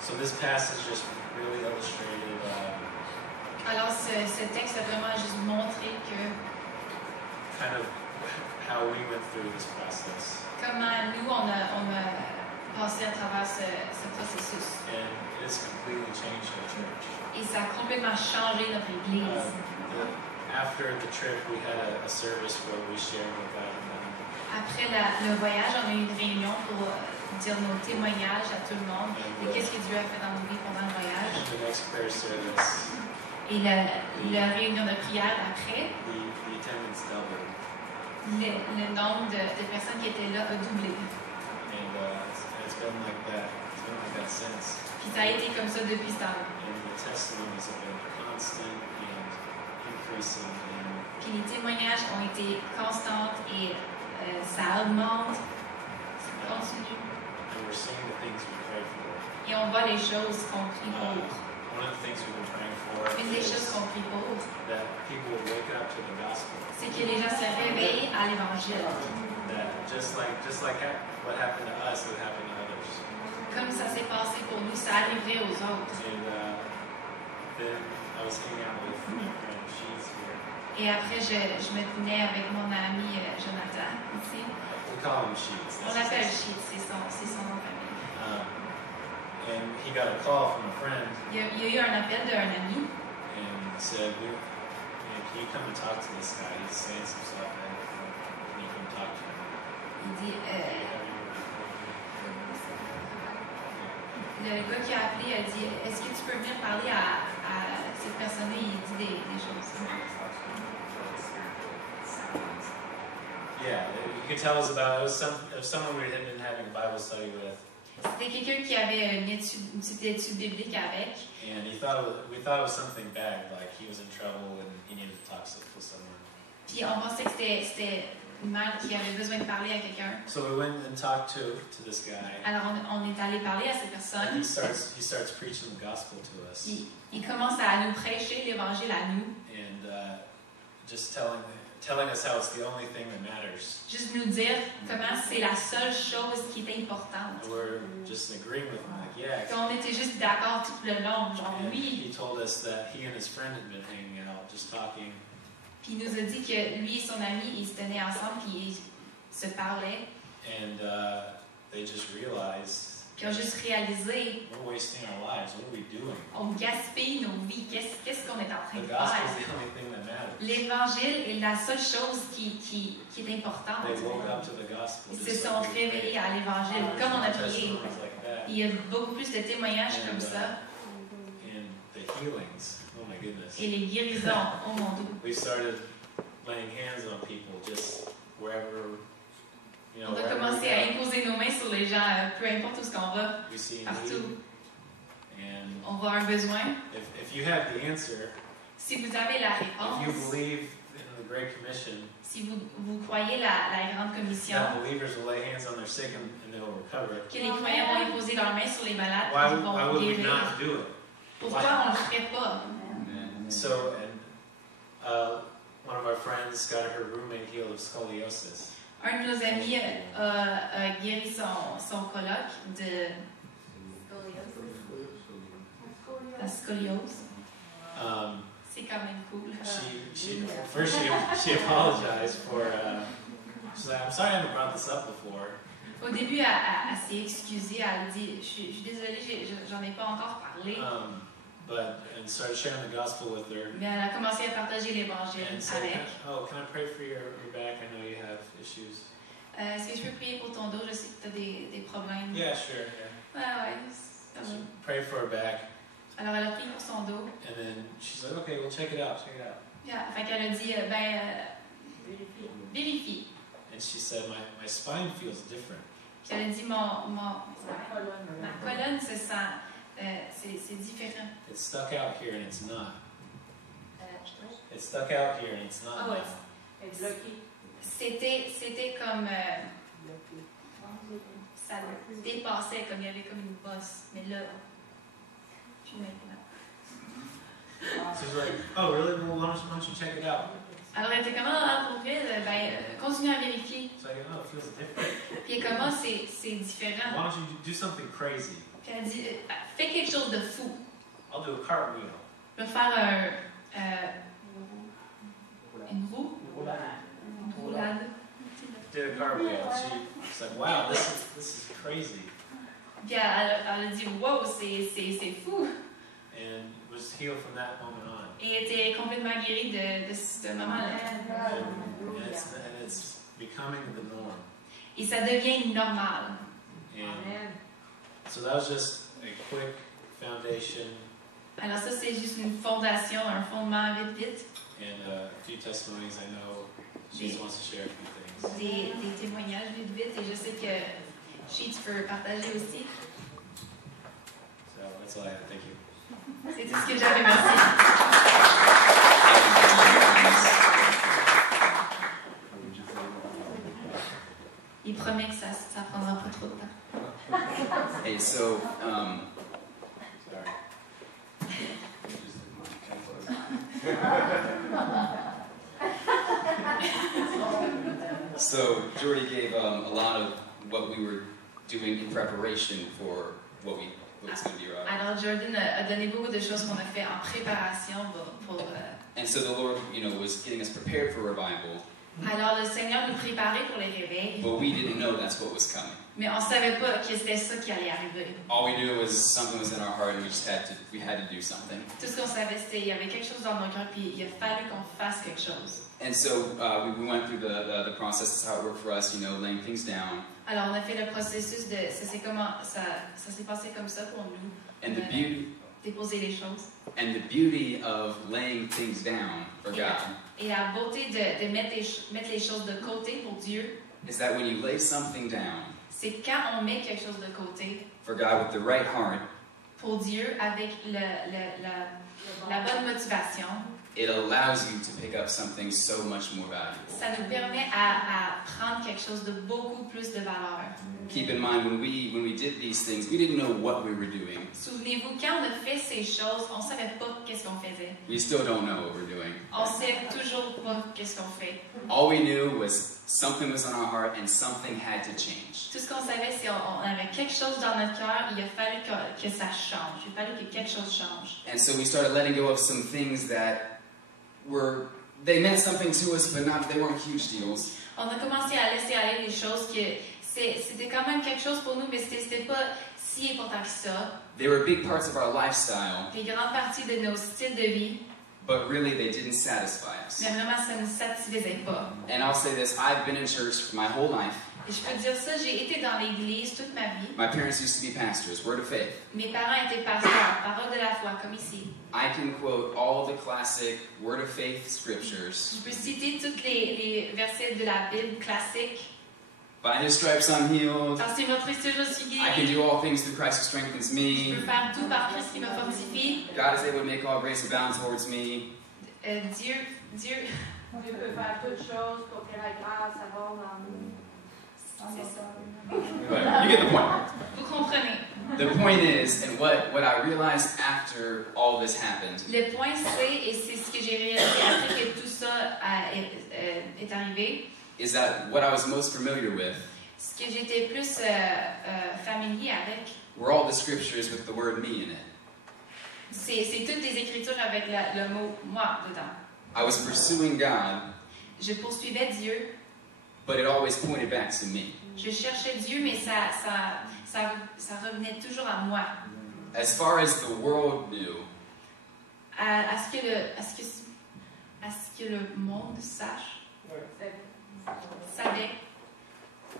so this passage just really illustrated Alors ce texte a vraiment juste montré que kind of how we went through this process. comment nous on a passé à travers ce processus. And it's completely changed our church. Et ça a complètement changé notre Église. After the trip, we had a service where we shared what God had done. Après le voyage, on a eu une réunion pour dire nos témoignages à tout le monde de qu'est-ce que Dieu a fait dans nos vies pendant le voyage. And the next prayer service, Et la réunion de prière après, the attendance doubled. le nombre de personnes qui étaient là a doublé. And it's been like that. It's been like that since. Puis ça a été comme ça depuis ce temps-là. And the testimonies have been constant and increasing. And Puis les témoignages ont été constantes et ça augmente, ça continue. and we're seeing the things we prayed for. Et on voit les choses qu'on prie pour. One of the things we've been praying for Une des choses is qu'on prie pour, that people will wake up to the gospel. c'est que les gens se réveillent à l'Évangile. That just like what happened to us, would happen to others. Comme ça s'est passé pour nous, ça arriverait aux autres. And then I was hanging out with my friend Sheets here. Et après, je me tenais avec mon ami Jonathan ici. We call him Sheets. On l'appelle Sheet, c'est son nom de famille. And he got a call from a friend Il y a eu un appel d'un ami and said, "Can you come and talk to this guy? He's saying some stuff. And can you come talk to him?" il dit, le gars qui a appelé a dit, est-ce que tu peux venir parler à cette personne-là? Il dit des choses. Yeah, you could tell us about it. It was someone we had been having a Bible study with, C'était quelqu'un qui avait une petite étude biblique avec. and we thought it was something bad, like he was in trouble and he needed to talk to someone. Puis on pensait que c'était mal, qu'il avait besoin de parler à quelqu'un. So we went and talked to this guy. Alors on est allé parler à cette And personne. he starts preaching the gospel to us, Il commence à nous prêcher l'Évangile à nous. and just telling us how it's the only thing that matters. Juste nous dire comment c'est la seule chose qui est importante. And we're just agreeing with him, like, yeah. Puis on était juste d'accord tout le long, genre And oui. he told us that he and his friend had been hanging out, just talking, Puis il nous a dit que lui et son ami, ils se tenaient ensemble, puis ils se parlaient. and they just realized Puis ils ont juste réalisé, we're wasting our lives. What are we doing? on gaspille nos vies. Qu'est-ce qu'on est en train The de gospel faire? is the only thing that matters. L'Évangile est la seule chose qui est importante. They woke up to the gospel. Ils se just sont like we réveillés prayed. à l'Évangile, comme on a prié. Testimonies like that. Il y a beaucoup plus de témoignages comme ça. And the healings, oh my goodness. Et les guérisons, oh mon Dieu. We started laying hands on people just wherever, On a wherever commencé we à go. imposer nos mains sur les gens, peu importe où ce qu'on va, We see a need, partout. and On voit un besoin. if you have the answer, Si vous avez la if you réponse, believe in the Great Commission, si vous croyez la grande commission, that believers will lay hands on their sick and they will recover. que les croyants vont imposer leurs mains sur les malades Why, et ils why vont would we guérir, not do it? pourquoi on ne le ferait pas? So, one of our friends got her roommate healed of scoliosis. Un de nos amis a guéri son coloc de la scoliose. C'est quand même cool. She apologized for. She's like, I'm sorry I haven't brought this up before. Au début, elle s'est excusée, elle a dit, je suis désolée, j'en ai pas encore parlé. And started sharing the gospel with her. Mais elle a commencé à partager l'Évangile And said, avec. "Oh, can I pray for your back? I know you have issues." Est-ce que je peux prier pour ton dos? Je sais que tu as des problèmes. Yeah, sure. Yeah. Ouais, ça va. She prayed for her back, Alors elle a prié pour son dos. and then she's like, "Okay, well, check it out. Check it out." Fait qu'elle a dit, vérifie. And she said, "My spine feels different." Puis elle a dit, ma colonne se sent, c'est différent. It's stuck out here, and it's not. It's stuck out here, and it's not. Ah ouais. C'était comme ça dépassait, comme il y avait comme une bosse. Mais là, puis maintenant. She's like, "Oh, really? Well, why don't you check it out?" Alors elle était comme, pour vrai, continue à vérifier. It's like, "Oh, it feels different. Puis comment c'est différent. Why don't you do something crazy? Puis elle dit, fais quelque chose de fou. I'll do a cartwheel." Je vais faire une roulade. Did a cartwheel. She's like, "Wow, this is crazy." Puis elle a dit wow, c'est fou. And was healed from that moment on. Et était complètement guérie de ce moment-là. And it's becoming the norm. Et ça devient normal. And so that was just a quick foundation Alors ça, c'est juste une fondation, un fondement vite. and a few testimonies. I know she wants to share a few things. Des témoignages vite. Et je sais que Sheets peut partager aussi. So that's all I have. Thank you. C'est tout ce que j'avais, merci. Il promet que ça prendra pas trop de temps. Hey, so, so Jordy gave a lot of what we were doing in preparation for what was going to be right. Alors Jordan a donné beaucoup de choses qu'on a fait en préparation pour And so the Lord, was getting us prepared for revival, alors le Seigneur nous préparait pour les réveils, but we didn't know that's what was coming. mais on savait pas que c'était ça qui allait arriver. All we knew was something was in our heart, and we had to do something. Tout ce qu'on savait, c'était qu'il y avait quelque chose dans nos cœurs, puis il a fallu qu'on fasse quelque chose. And so we went through the process. That's how it worked for us, laying things down. Alors on a fait le processus de ça s'est passé comme ça pour nous. And On a déposé les choses. And the beauty of laying things down for God Et la beauté de mettre les choses de côté pour Dieu, is that when you lay something down c'est quand on met quelque chose de côté for God with the right heart, pour Dieu avec la bonne motivation, it allows you to pick up something so much more valuable. ça nous permet à prendre quelque chose de beaucoup plus de valeur. Keep in mind, when we did these things, we didn't know what we were doing. Souvenez-vous, quand on a fait ces choses, on ne savait pas qu'est-ce qu'on faisait. We still don't know what we're doing. On ne sait toujours pas qu'est-ce qu'on fait. All we knew was something was on our heart and something had to change. Tout ce qu'on savait, c'est qu'on avait quelque chose dans notre cœur, il a fallu que ça change. Il a fallu que quelque chose change. And so we started letting go of some things that they meant something to us, but they weren't huge deals. On a commencé à laisser aller les choses que c'était quand même quelque chose pour nous, mais c'était pas si important que ça. They were big parts of our lifestyle, Des grandes parties de nos styles de vie, but really they didn't satisfy us. mais vraiment ça ne nous satisfaisait pas. And I'll say this, I've been in church my whole life. Et je peux dire ça, j'ai été dans l'église toute ma vie. My parents used to be pastors, Word of Faith. Mes parents étaient pasteurs, parole de la foi, comme ici. I can quote all the classic Word of Faith scriptures. Je peux citer tous les versets de la Bible classique. By His stripes I'm healed. Par ses meurtrissures, je suis I can guérie. do all things through Christ who strengthens Je me. peux faire tout par Christ qui me fortifie. God is able to make all grace abound towards me. Dieu, Dieu peut faire toutes choses pour que la grâce abonde en nous. c'est ça. But you get the point. Vous comprenez. The point is, and what I realized after all this happened, Le point c'est, et c'est ce que j'ai réalisé après que tout ça est arrivé, is that what I was most familiar with ce que j'étais plus familier avec, were all the scriptures with the word me in it. c'est toutes les écritures avec le mot moi dedans. I was pursuing God, Je poursuivais Dieu, but it always pointed back to me. je cherchais Dieu, mais ça revenait toujours à moi. As far as the world knew, À ce que le monde savait,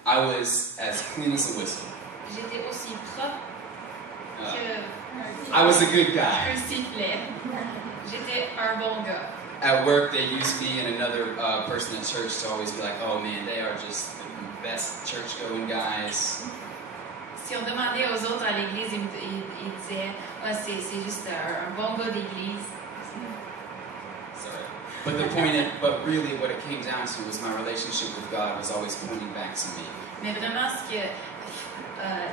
I was as clean as a whistle. j'étais aussi propre I was a good guy. qu'un sifflet. J'étais un bon gars. At work, they used me and another person in church to always be like, oh man, they are just the best church-going guys. Si on demandait aux autres à l'église, ils disaient ah, c'est juste un bon gars d'église. Sorry. But really what it came down to was my relationship with God was always pointing back to me. Mais vraiment, ce que,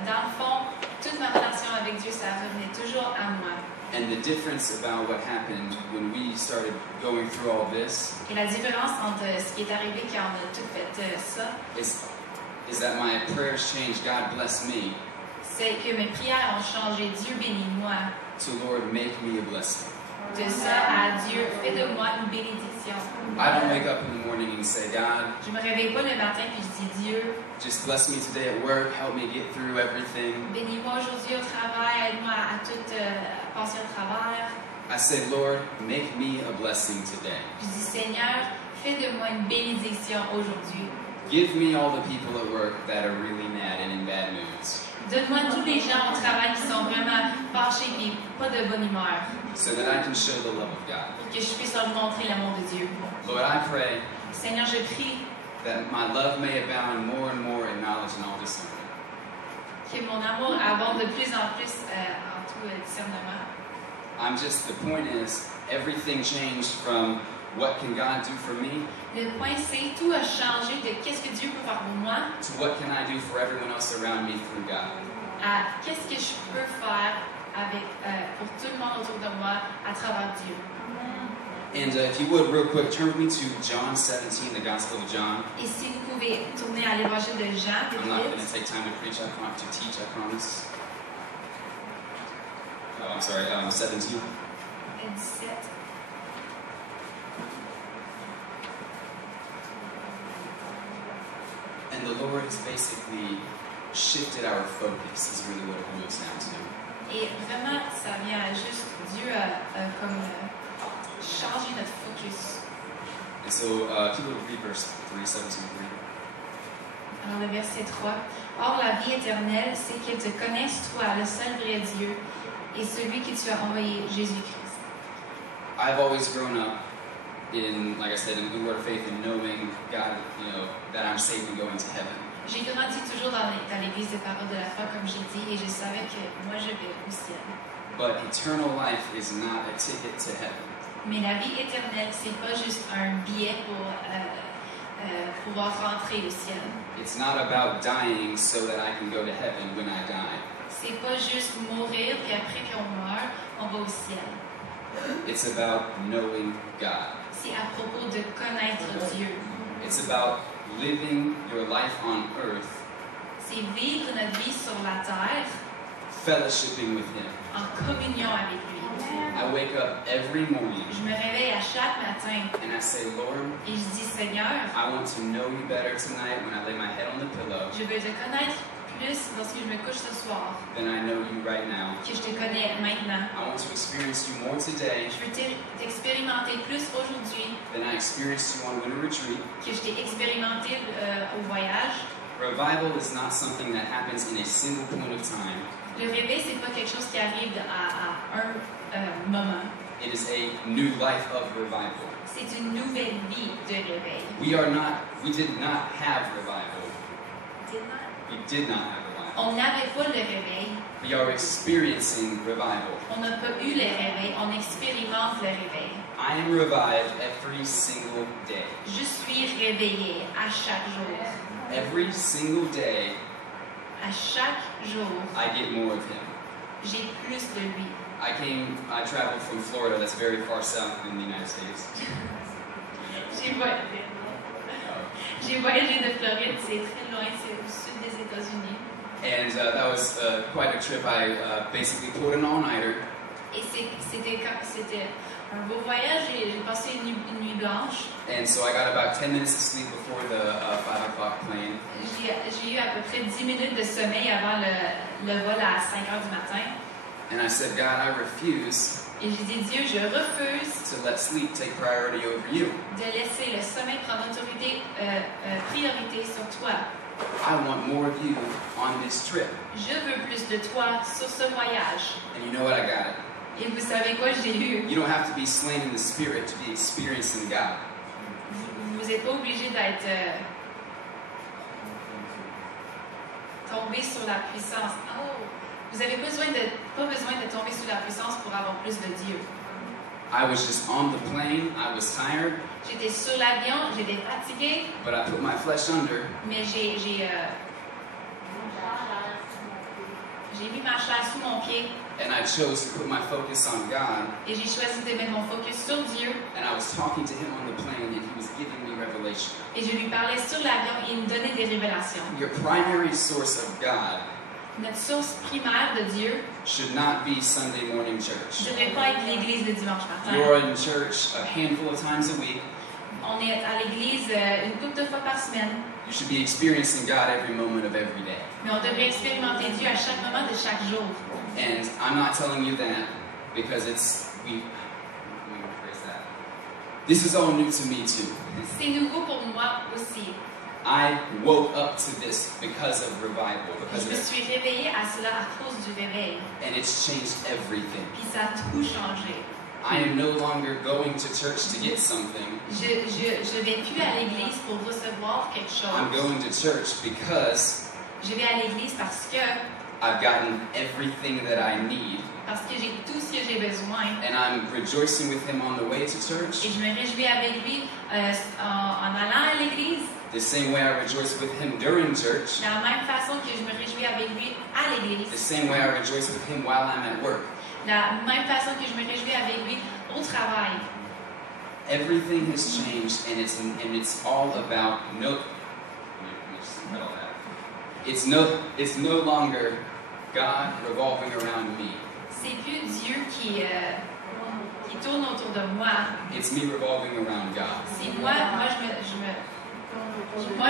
dans le fond, toute ma relation avec Dieu, ça revenait toujours à moi. And the difference about what happened when we started going through all this Et la différence entre ce qui est arrivé quand on a tout fait ça, is that my prayers changed. God bless me. c'est que mes prières ont changé. Dieu bénis moi. To Lord, make me a blessing. de ça à Dieu. Fais de moi une bénédiction. I don't wake up in the morning and say, God, Je me réveille pas le matin puis je dis Dieu, just bless me today at work, help me get through everything. bénis-moi aujourd'hui au travail, aide-moi à tout passer au travers. I say, Lord, make me a blessing today. Je dis Seigneur, fais de moi une bénédiction aujourd'hui. Give me all the people at work that are really mad and in bad moods, Donne-moi tous les gens au travail qui sont vraiment fâchés et pas de bonne humeur, so that I can show the love of God. pour que je puisse leur montrer l'amour de Dieu. Lord, I pray Seigneur, je prie that my love may abound more and more in knowledge and all discernment. que mon amour abonde de plus en plus en tout discernement. The point is, everything changed from what can God do for me Le point, c'est tout a changé de qu'est-ce que Dieu peut faire pour moi to what can I do for everyone else around me through God. à qu'est-ce que je peux faire avec, pour tout le monde autour de moi à travers Dieu. And if you would, real quick, turn with me to John 17, the Gospel of John. Et si vous pouvez tourner à l'évangile de Jean, I'm not going vite, to take time to preach, to teach, I promise. Oh, I'm sorry, 17. 17. And the Lord has basically shifted our focus, is really what it boils down to. Et vraiment, ça vient juste, Dieu a comme changé notre focus. And so, if you would read verse 3, 17:3. Alors le verset 3. Or la vie éternelle, c'est qu'ils te connaissent, toi, le seul vrai Dieu, et celui que tu as envoyé, Jésus-Christ. I've always grown up in, like I said, in the word of faith and knowing God, that I'm saved and going to heaven. J'ai grandi toujours dans l'église des paroles de la foi, comme j'ai dit, et je savais que moi je vais au ciel. But eternal life is not a ticket to heaven. Mais la vie éternelle, c'est pas juste un billet pour pouvoir rentrer au ciel. It's not about dying so that I can go to heaven when I die. C'est pas juste mourir, puis après qu'on meurt, on va au ciel. It's about knowing God. C'est à propos de connaître Dieu. It's about living your life on earth, C'est vivre notre vie sur la terre fellowshipping with Him. en communion avec lui. I wake up every morning Je me réveille à chaque matin and I say, Lord, et je dis Seigneur, I want to know you better tonight when I lay my head on the pillow je veux te connaître plus lorsque je me couche ce soir than I know you right now. que je te connais maintenant. I want to experience you more today Je veux t'expérimenter plus aujourd'hui than I experienced you on winter retreat. que je t'ai expérimenté au voyage. Revival is not something that happens in a single point of time. Le réveil, c'est pas quelque chose qui arrive à un moment. It is a new life of revival. C'est une nouvelle vie de réveil. We did not have revival. We did not have revival. On n'avait pas le réveil. We are experiencing revival. On n'a pas eu le réveil. On expérimente le réveil. I am revived every single day. Je suis réveillée à chaque jour. Every single day, À chaque jour, I get more of Him. j'ai plus de lui. I traveled from Florida, that's very far south in the United States. J'ai voyagé de Floride, c'est très loin, c'est au sud des États-Unis. And that was quite a trip. I basically pulled an all-nighter. Et c'était un beau voyage, j'ai passé une nuit blanche. And so I got about 10 minutes of sleep before the 5 o'clock plane. J'ai eu à peu près 10 minutes de sommeil avant le vol à 5 heures du matin. And I said, God, I refuse Et j'ai dit, Dieu, je refuse to let sleep take priority over you. de laisser le sommeil prendre priorité sur toi. I want more of you on this trip. Je veux plus de toi sur ce voyage. And you know what? I got it. Et vous savez quoi, j'ai eu? You don't have to be slain in the spirit to be experiencing God. Vous n'êtes pas obligé d'être tombé sur la puissance. Oh. Vous n'avez pas besoin de tomber sous la puissance pour avoir plus de Dieu. I was just on the plane. I was tired, J'étais sur l'avion, j'étais fatiguée, but I put my flesh under. mais j'ai mis ma chair sous mon pied And I chose to put my focus on God. et j'ai choisi de mettre mon focus sur Dieu. And I was talking to Him on the plane, and He was giving me revelation. Et je lui parlais sur l'avion et il me donnait des révélations. Your primary source of God Notre source primaire de Dieu should not be Sunday morning ne church. devrait pas être l'église le dimanche matin. You're in church a handful of times a week. On est à l'église une couple de fois par semaine, You should be experiencing God every moment of every day. mais on devrait expérimenter Dieu à chaque moment de chaque jour. And I'm not telling you that because we rephrase that. This is all new to me too. C'est nouveau pour moi aussi. I woke up to this because of revival, because Je of me it, suis réveillée à cela à cause du réveil, and it's changed everything. puis ça a tout changé. I am no longer going to church to get something. Je vais plus à l'église pour recevoir quelque I'm chose. going to church because Je vais à l'église parce que I've gotten everything that I need, j'ai tout ce que j'ai besoin. and I'm rejoicing with Him on the way to Et church, je me réjouis avec lui en allant à l'église. the same way I rejoice with Him during church, De la même façon que je me réjouis avec lui à the l'église. same way I rejoice with Him while I'm at work. De la même façon que je me réjouis avec lui au travail. Everything has changed, and it's all about It's no longer God revolving around me. C'est plus Dieu qui tourne autour de moi. It's me revolving around God. C'est moi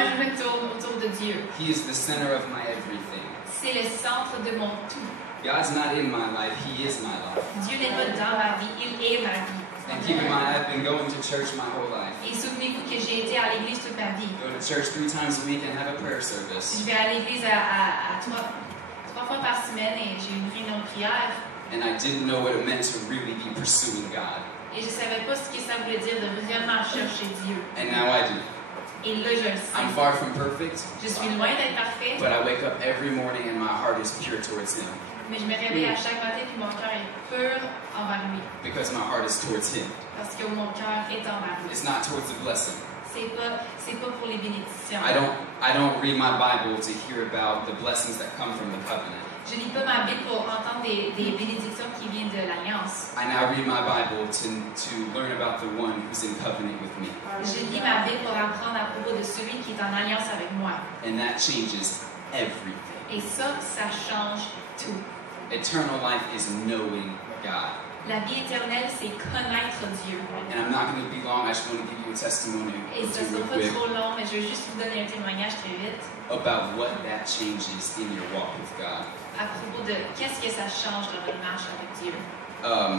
je me tourne autour de Dieu. He is the center of my everything. C'est le centre de mon tout. God's not in my life, He is my life. Dieu n'est pas dans ma vie, il est ma vie. And keep in mind, I've been going to church my whole life. Et souvenez-vous que j'ai été à l'église toute ma vie. Go to church 3 times a week and have a prayer service. Je vais à l'église à trois fois par semaine et j'ai une réunion de prière. And I didn't know what it meant to really be pursuing God. Et je ne savais pas ce que ça voulait dire de vraiment chercher Dieu. And now I do. Et là, je le sais. I'm far from perfect, Je suis loin d'être parfait, but I wake up every morning and my heart is pure towards Him. mais je me réveille à chaque matin puis mon cœur est pur envers lui. Because my heart is towards Him. Parce que mon cœur est envers lui. It's not towards the blessing. C'est pas pour les bénédictions. I don't read my Bible to hear about the blessings that come from the covenant. Je lis pas ma Bible pour entendre des bénédictions qui viennent de l'Alliance. I now read my Bible to learn about the one who's in covenant with me. Je lis ma Bible pour apprendre à propos de celui qui est en alliance avec moi. And that changes everything. Et ça change tout. Eternal life is knowing God. La vie éternelle, c'est connaître Dieu. And I'm not going to be long. I just want to give you a testimony Et ça real sera pas quick trop long, mais je veux juste vous donner un témoignage très vite about what that changes in your walk with God. à propos de qu'est-ce que ça change dans votre marche avec Dieu.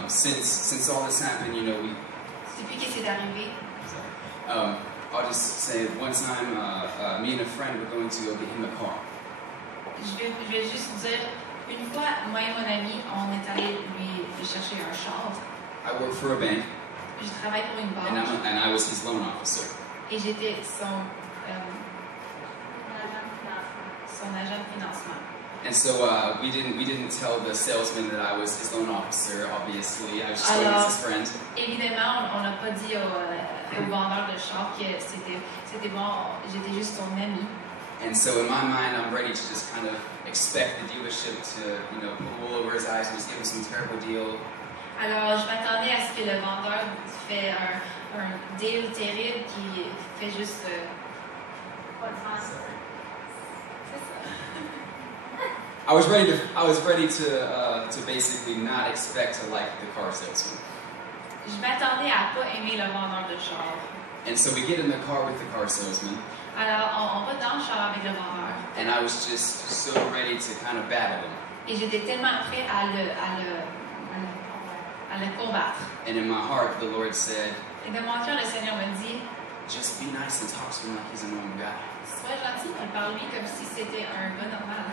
Since all this happened, Depuis que c'est arrivé, I'll just say one time, me and a friend were going to go get him a car. je vais juste dire, une fois, moi et mon ami, on est allé lui chercher un char. I work for a bank, Je travaille pour une banque and I was his loan officer. et j'étais son agent de financement. And so we didn't tell the salesman that I was his loan officer. Obviously, I was just going as his friend. Évidemment, on n'a pas dit au vendeur de char que c'était bon, j'étais juste son ami. And so in my mind, I'm ready to just kind of expect the dealership to, put a wool over his eyes and just give him some terrible deal. Alors, je m'attendais à ce que le vendeur fait un deal terrible qui fait juste pas de sens. C'est ça. I was ready to basically not expect to like the car salesman. Je m'attendais à pas aimer le vendeur de char. And so we get in the car with the car salesman, Alors, on va dans le char avec le vendeur. and I was just so ready to kind of battle him. Et j'étais tellement prêt à le combattre. And in my heart, the Lord said, Et de mon cœur, le Seigneur me dit, just be nice and talk to him like he's a normal guy. sois gentil, mais parle-lui comme si c'était un gars normal.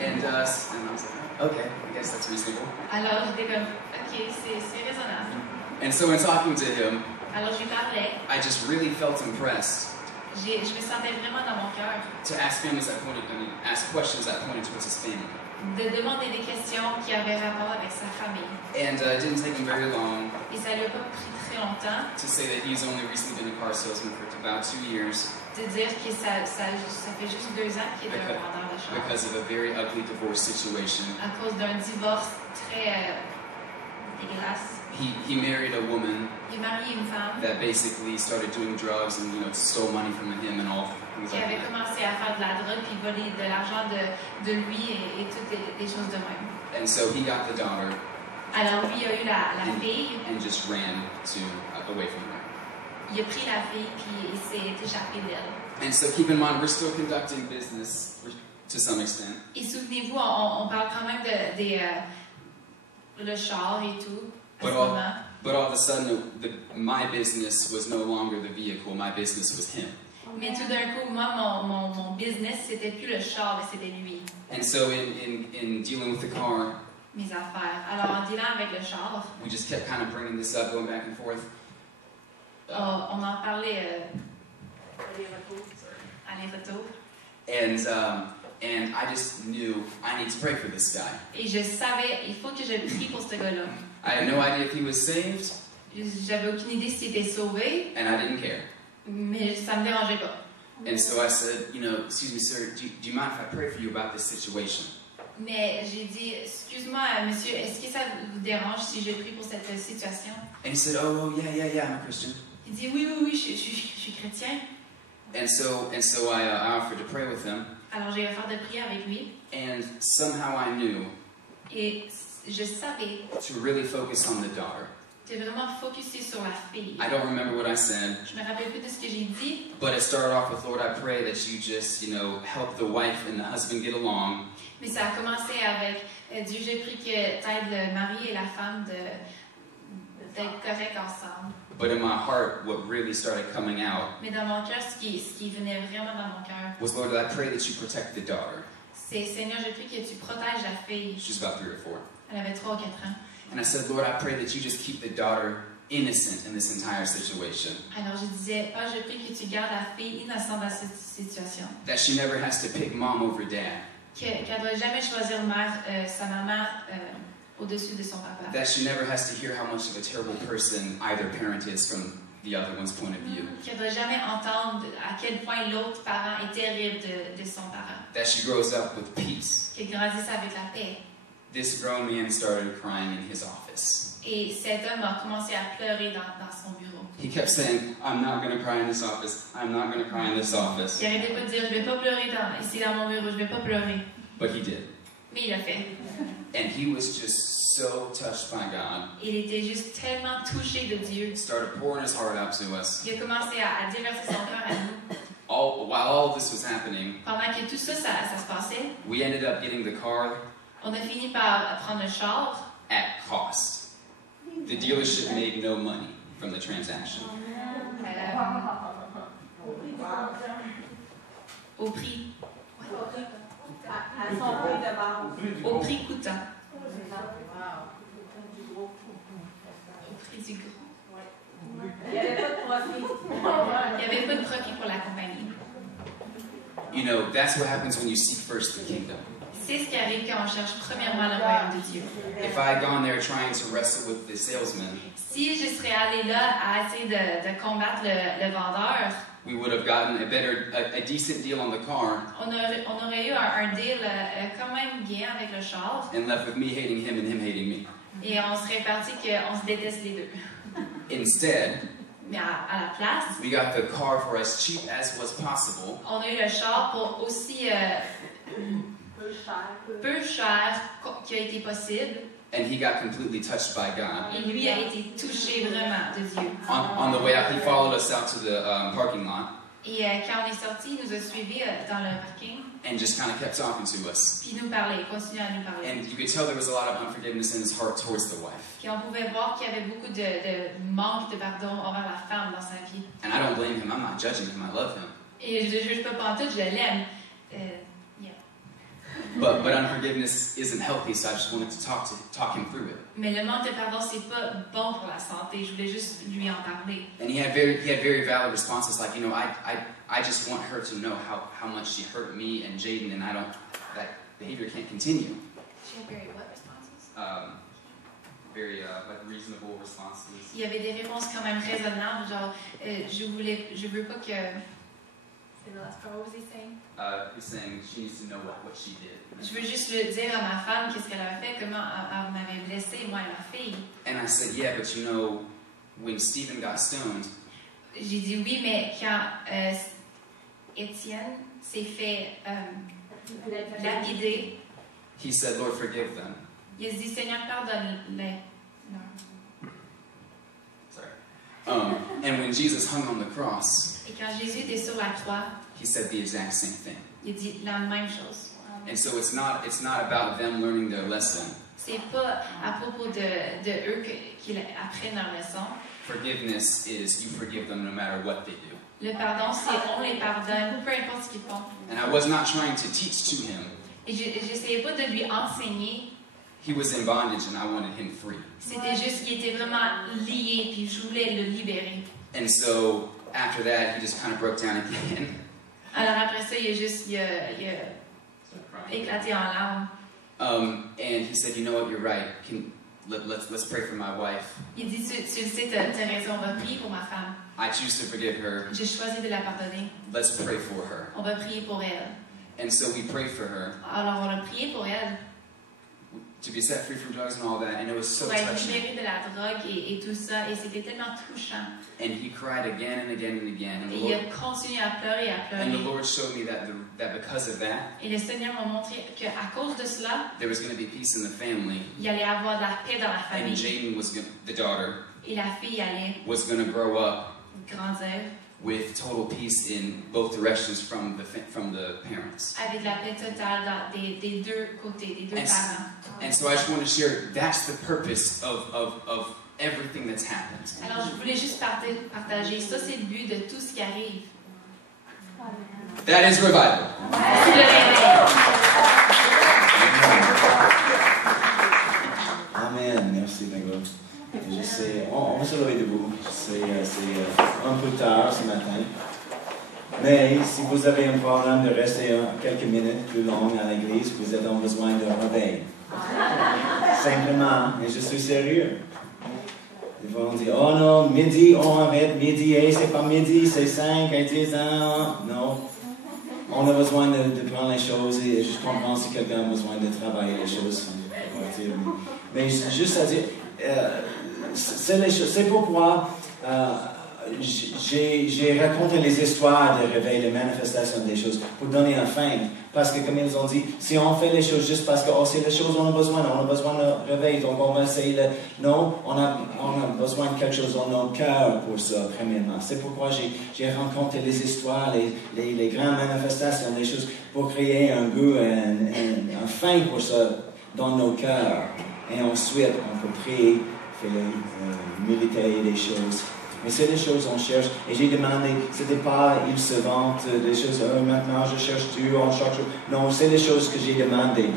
And I was like, okay, I guess that's reasonable. Alors, j'étais comme, ok, c'est raisonnable. And so in talking to him, Alors, je lui parlais. I just really felt impressed Je me sentais vraiment dans mon cœur to ask questions that pointed towards his family. de demander des questions qui avaient rapport avec sa famille. And it didn't take him very long Et ça lui a pas pris très longtemps to say that he's only recently been a car salesman for about 2 years de dire que ça fait juste 2 ans qu'il est un vendeur de char. because of a very ugly divorce situation. À cause d'un divorce très dégueulasse. He married a woman Il a marié une femme that basically started doing drugs and stole money from him and all things qui like avait that. commencé à faire de la drogue puis voler de l'argent de lui et toutes des choses de même. And so he got the daughter Alors lui a eu la fille, and just ran away from her. il a pris la fille puis il s'est échappé d'elle. And so keep in mind, we're still conducting business to some extent. Et souvenez-vous, on parle quand même le char et tout à ce moment. But all of a sudden, my business was no longer the vehicle, my business was him. Mais tout d'un coup, moi, mon business, c'était plus le char, mais c'était lui, And so in dealing with the car, mes affaires. Alors, en dealant avec le char, we just kept kind of bringing this up, going back and forth. on en parlait aller-retour. And I just knew I need to pray for this guy. Et je savais, il faut que je prie pour ce gars-là. I had no idea if he was saved, J'avais aucune idée s'il était sauvé, and I didn't care. mais ça me dérangeait pas. And so I said, excuse me, sir, do you mind if I pray for you about this situation? Mais j'ai dit, excuse-moi, monsieur, est-ce que ça vous dérange si je prie pour cette situation? And he said, oh yeah, I'm a Christian. Il dit, oui, je suis chrétien. And so I offered to pray with him, Alors j'ai offert de prier avec lui. and somehow I knew Et je savais to really focus on the daughter. de vraiment focuser sur la fille. I don't remember what I said, Je me rappelle plus de ce que j'ai dit, but it started off with, Lord, I pray that you just, help the wife and the husband get along. mais ça a commencé avec Dieu, j'ai pris que t'aides le mari et la femme d'être corrects ensemble. But in my heart, what really started coming out Mais dans mon cœur, ce qui venait vraiment dans mon cœur, was, Lord, I pray that you protect the daughter. c'est Seigneur, je prie que tu protèges la fille. She's about 3 or 4. Elle avait 3 ou 4 ans. And I said, Lord, I pray that you just keep the daughter innocent in this entire situation. Alors je disais, je prie que tu gardes la fille innocente dans cette situation. That she never has to pick mom over dad. Qu'elle ne doit jamais choisir sa maman au-dessus de son papa. That she never has to hear how much of a terrible person either parent is from the other one's point of view. Qu'elle ne doit jamais entendre à quel point l'autre parent est terrible de son parent. That she grows up with peace. Qu'elle grandisse avec la paix. This grown man started crying in his office. Et cet homme a commencé à pleurer dans son bureau. He kept saying, I'm not going to cry in this office. I'm not going to cry in this office. Il n'arrêtait pas de dire, je ne vais pas pleurer ici dans mon bureau, je ne vais pas pleurer. But he did. Mais il l'a fait. And he was just so touched by God. Il était juste tellement touché de Dieu. He started pouring his heart out to us. Il a commencé à déverser son cœur à nous. While all this was happening, Pendant que tout ça se passait, we ended up getting the car on a fini par prendre le char. at cost. The dealership made no money from the transaction. Au prix. À son prix de base. Au prix coûtant. Au prix du gros. Il n'y avait pas de profit. Il n'y avait pas de profit pour la compagnie. That's what happens when you seek first the kingdom. C'est ce qui arrive quand on cherche premièrement le royaume de Dieu. If I had gone there trying to wrestle with the salesman, Si je serais allée là à essayer de combattre le vendeur, we would have gotten a decent deal on the car on aurait eu un deal quand même bien avec le char and left with me hating him and him hating me. et on serait parti qu'on se déteste les deux. Instead, Mais à la place, we got the car for as cheap as was possible, on a eu le char pour aussi peu cher qu'il a été possible and he got completely touched by God. et lui a été touché vraiment de Dieu. On the way out, he followed us out to the parking lot Et quand on est sorti, il nous a suivis dans le parking, and just kind of kept talking to us. puis il nous parlait, il continuait à nous parler. And you could tell there was a lot of unforgiveness in his heart towards the wife. Puis on pouvait voir qu'il y avait beaucoup de manque de pardon envers la femme dans sa vie. And I don't blame him. I'm not judging him. I love him. Et je ne juge pas pantoute, je l'aime. But unforgiveness isn't healthy, so I just wanted to talk him through it. Mais le manque de pardon, c'est pas bon pour la santé. Je voulais juste lui en parler. And he had very valid responses like, I just want her to know how much she hurt me and Jaden, and that behavior can't continue. She had very what responses? Very reasonable responses. Il y avait des réponses quand même raisonnables, genre je veux pas que Say the last part. What was he saying? He's saying she needs to know what she did. Je veux juste le dire à ma femme qu'est-ce qu'elle avait fait, comment elle m'avait blessé, moi et ma fille. And I said, yeah, but you know, when Stephen got stoned, J'ai dit oui, mais quand Étienne s'est fait lapider, he said, Lord, forgive them. il a dit Seigneur, pardonne-les. Sorry. And when Jesus hung on the cross, Et quand Jésus était sur la croix, he said the exact same thing. il a dit la même chose. And so it's not about them learning their lesson. C'est pas à propos de eux qu'ils apprennent leur leçon. Forgiveness is you forgive them no matter what they do. Le pardon, c'est on les pardonne, peu importe ce qu'ils font. And I was not trying to teach to him. Et j'essayais pas de lui enseigner. He was in bondage and I wanted him free. C'était juste qu'il était vraiment lié, puis je voulais le libérer. And so after that, he just kind of broke down again. Alors après ça, il a éclaté en larmes. And he said, you know what, you're right. Let's pray for my wife. Il dit, tu le sais, t'as raison, on va prier pour ma femme. I choose to forgive her. J'ai choisi de la pardonner. Let's pray for her. On va prier pour elle. And so we prayed for her Alors on a prié pour elle, to be set free from drugs and all that, and it was so pour être touching. libérée de la drogue et tout ça, et c'était tellement touchant. And he cried again and again and again. And Et the il a Lord, continué à pleurer, and the Lord showed me that because of that, Et le Seigneur m'a montré qu'à cause de cela, there was going to be peace in the family, il allait avoir de la paix dans la and famille. Jaden the daughter, Et la fille allait was going to grow up grandir with total peace in both directions from the parents. avec la paix totale des deux côtés, des deux parents. And so I just want to share that's the purpose of everything that's happened. Alors je voulais juste partager, ça c'est le but de tout ce qui arrive. That is revival. C'est le réveil. Amen. Merci, Bingo. Je sais, on va se lever debout. C'est un peu tard ce matin. Mais si vous avez un problème de rester quelques minutes plus long à l'église, vous avez besoin de réveil. Simplement, et je suis sérieux. Des fois on dit, oh non, midi, on arrête, midi, hey, c'est pas midi, c'est 5, et 10 ans. Non. On a besoin de prendre les choses et je comprends si quelqu'un a besoin de travailler les choses. Mais juste à dire, c'est pourquoi j'ai raconté les histoires de réveil, les manifestations des choses, pour donner un fin. Parce que comme ils ont dit, si on fait les choses juste parce que c'est les choses on a besoin de réveil, donc on va essayer non, on a besoin de quelque chose dans nos cœurs pour ça, premièrement. C'est pourquoi j'ai raconté les histoires, les grandes manifestations des choses, pour créer un goût, un fin pour ça dans nos cœurs. Et ensuite, on peut prier, militer des choses. Mais c'est des choses qu'on cherche. Et j'ai demandé, c'était pas, ils se vantent des choses, maintenant je cherche Dieu, on cherche. Non, c'est des choses que j'ai demandé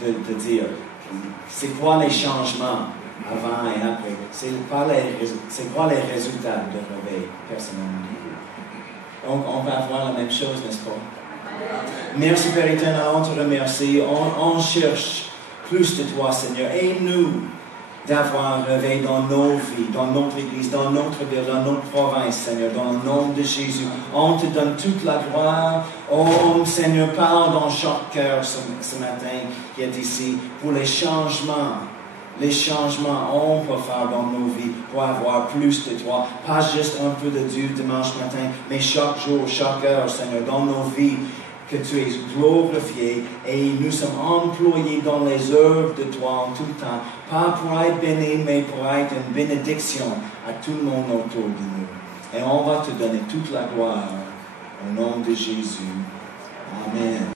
de dire. C'est quoi les changements avant et après? C'est quoi les résultats de réveil, personnellement? Donc, on va voir la même chose, n'est-ce pas? Merci, Père éternel, on te remercie. On cherche plus de toi, Seigneur. Aide-nous d'avoir un réveil dans nos vies, dans notre Église, dans notre ville, dans notre province, Seigneur, dans le nom de Jésus. On te donne toute la gloire. Oh, Seigneur, parle dans chaque cœur ce matin qui est ici pour les changements. Les changements on peut faire dans nos vies pour avoir plus de toi. Pas juste un peu de Dieu dimanche matin, mais chaque jour, chaque heure, Seigneur, dans nos vies. Que tu es glorifié et nous sommes employés dans les œuvres de toi en tout temps, pas pour être bénis, mais pour être une bénédiction à tout le monde autour de nous. Et on va te donner toute la gloire au nom de Jésus. Amen.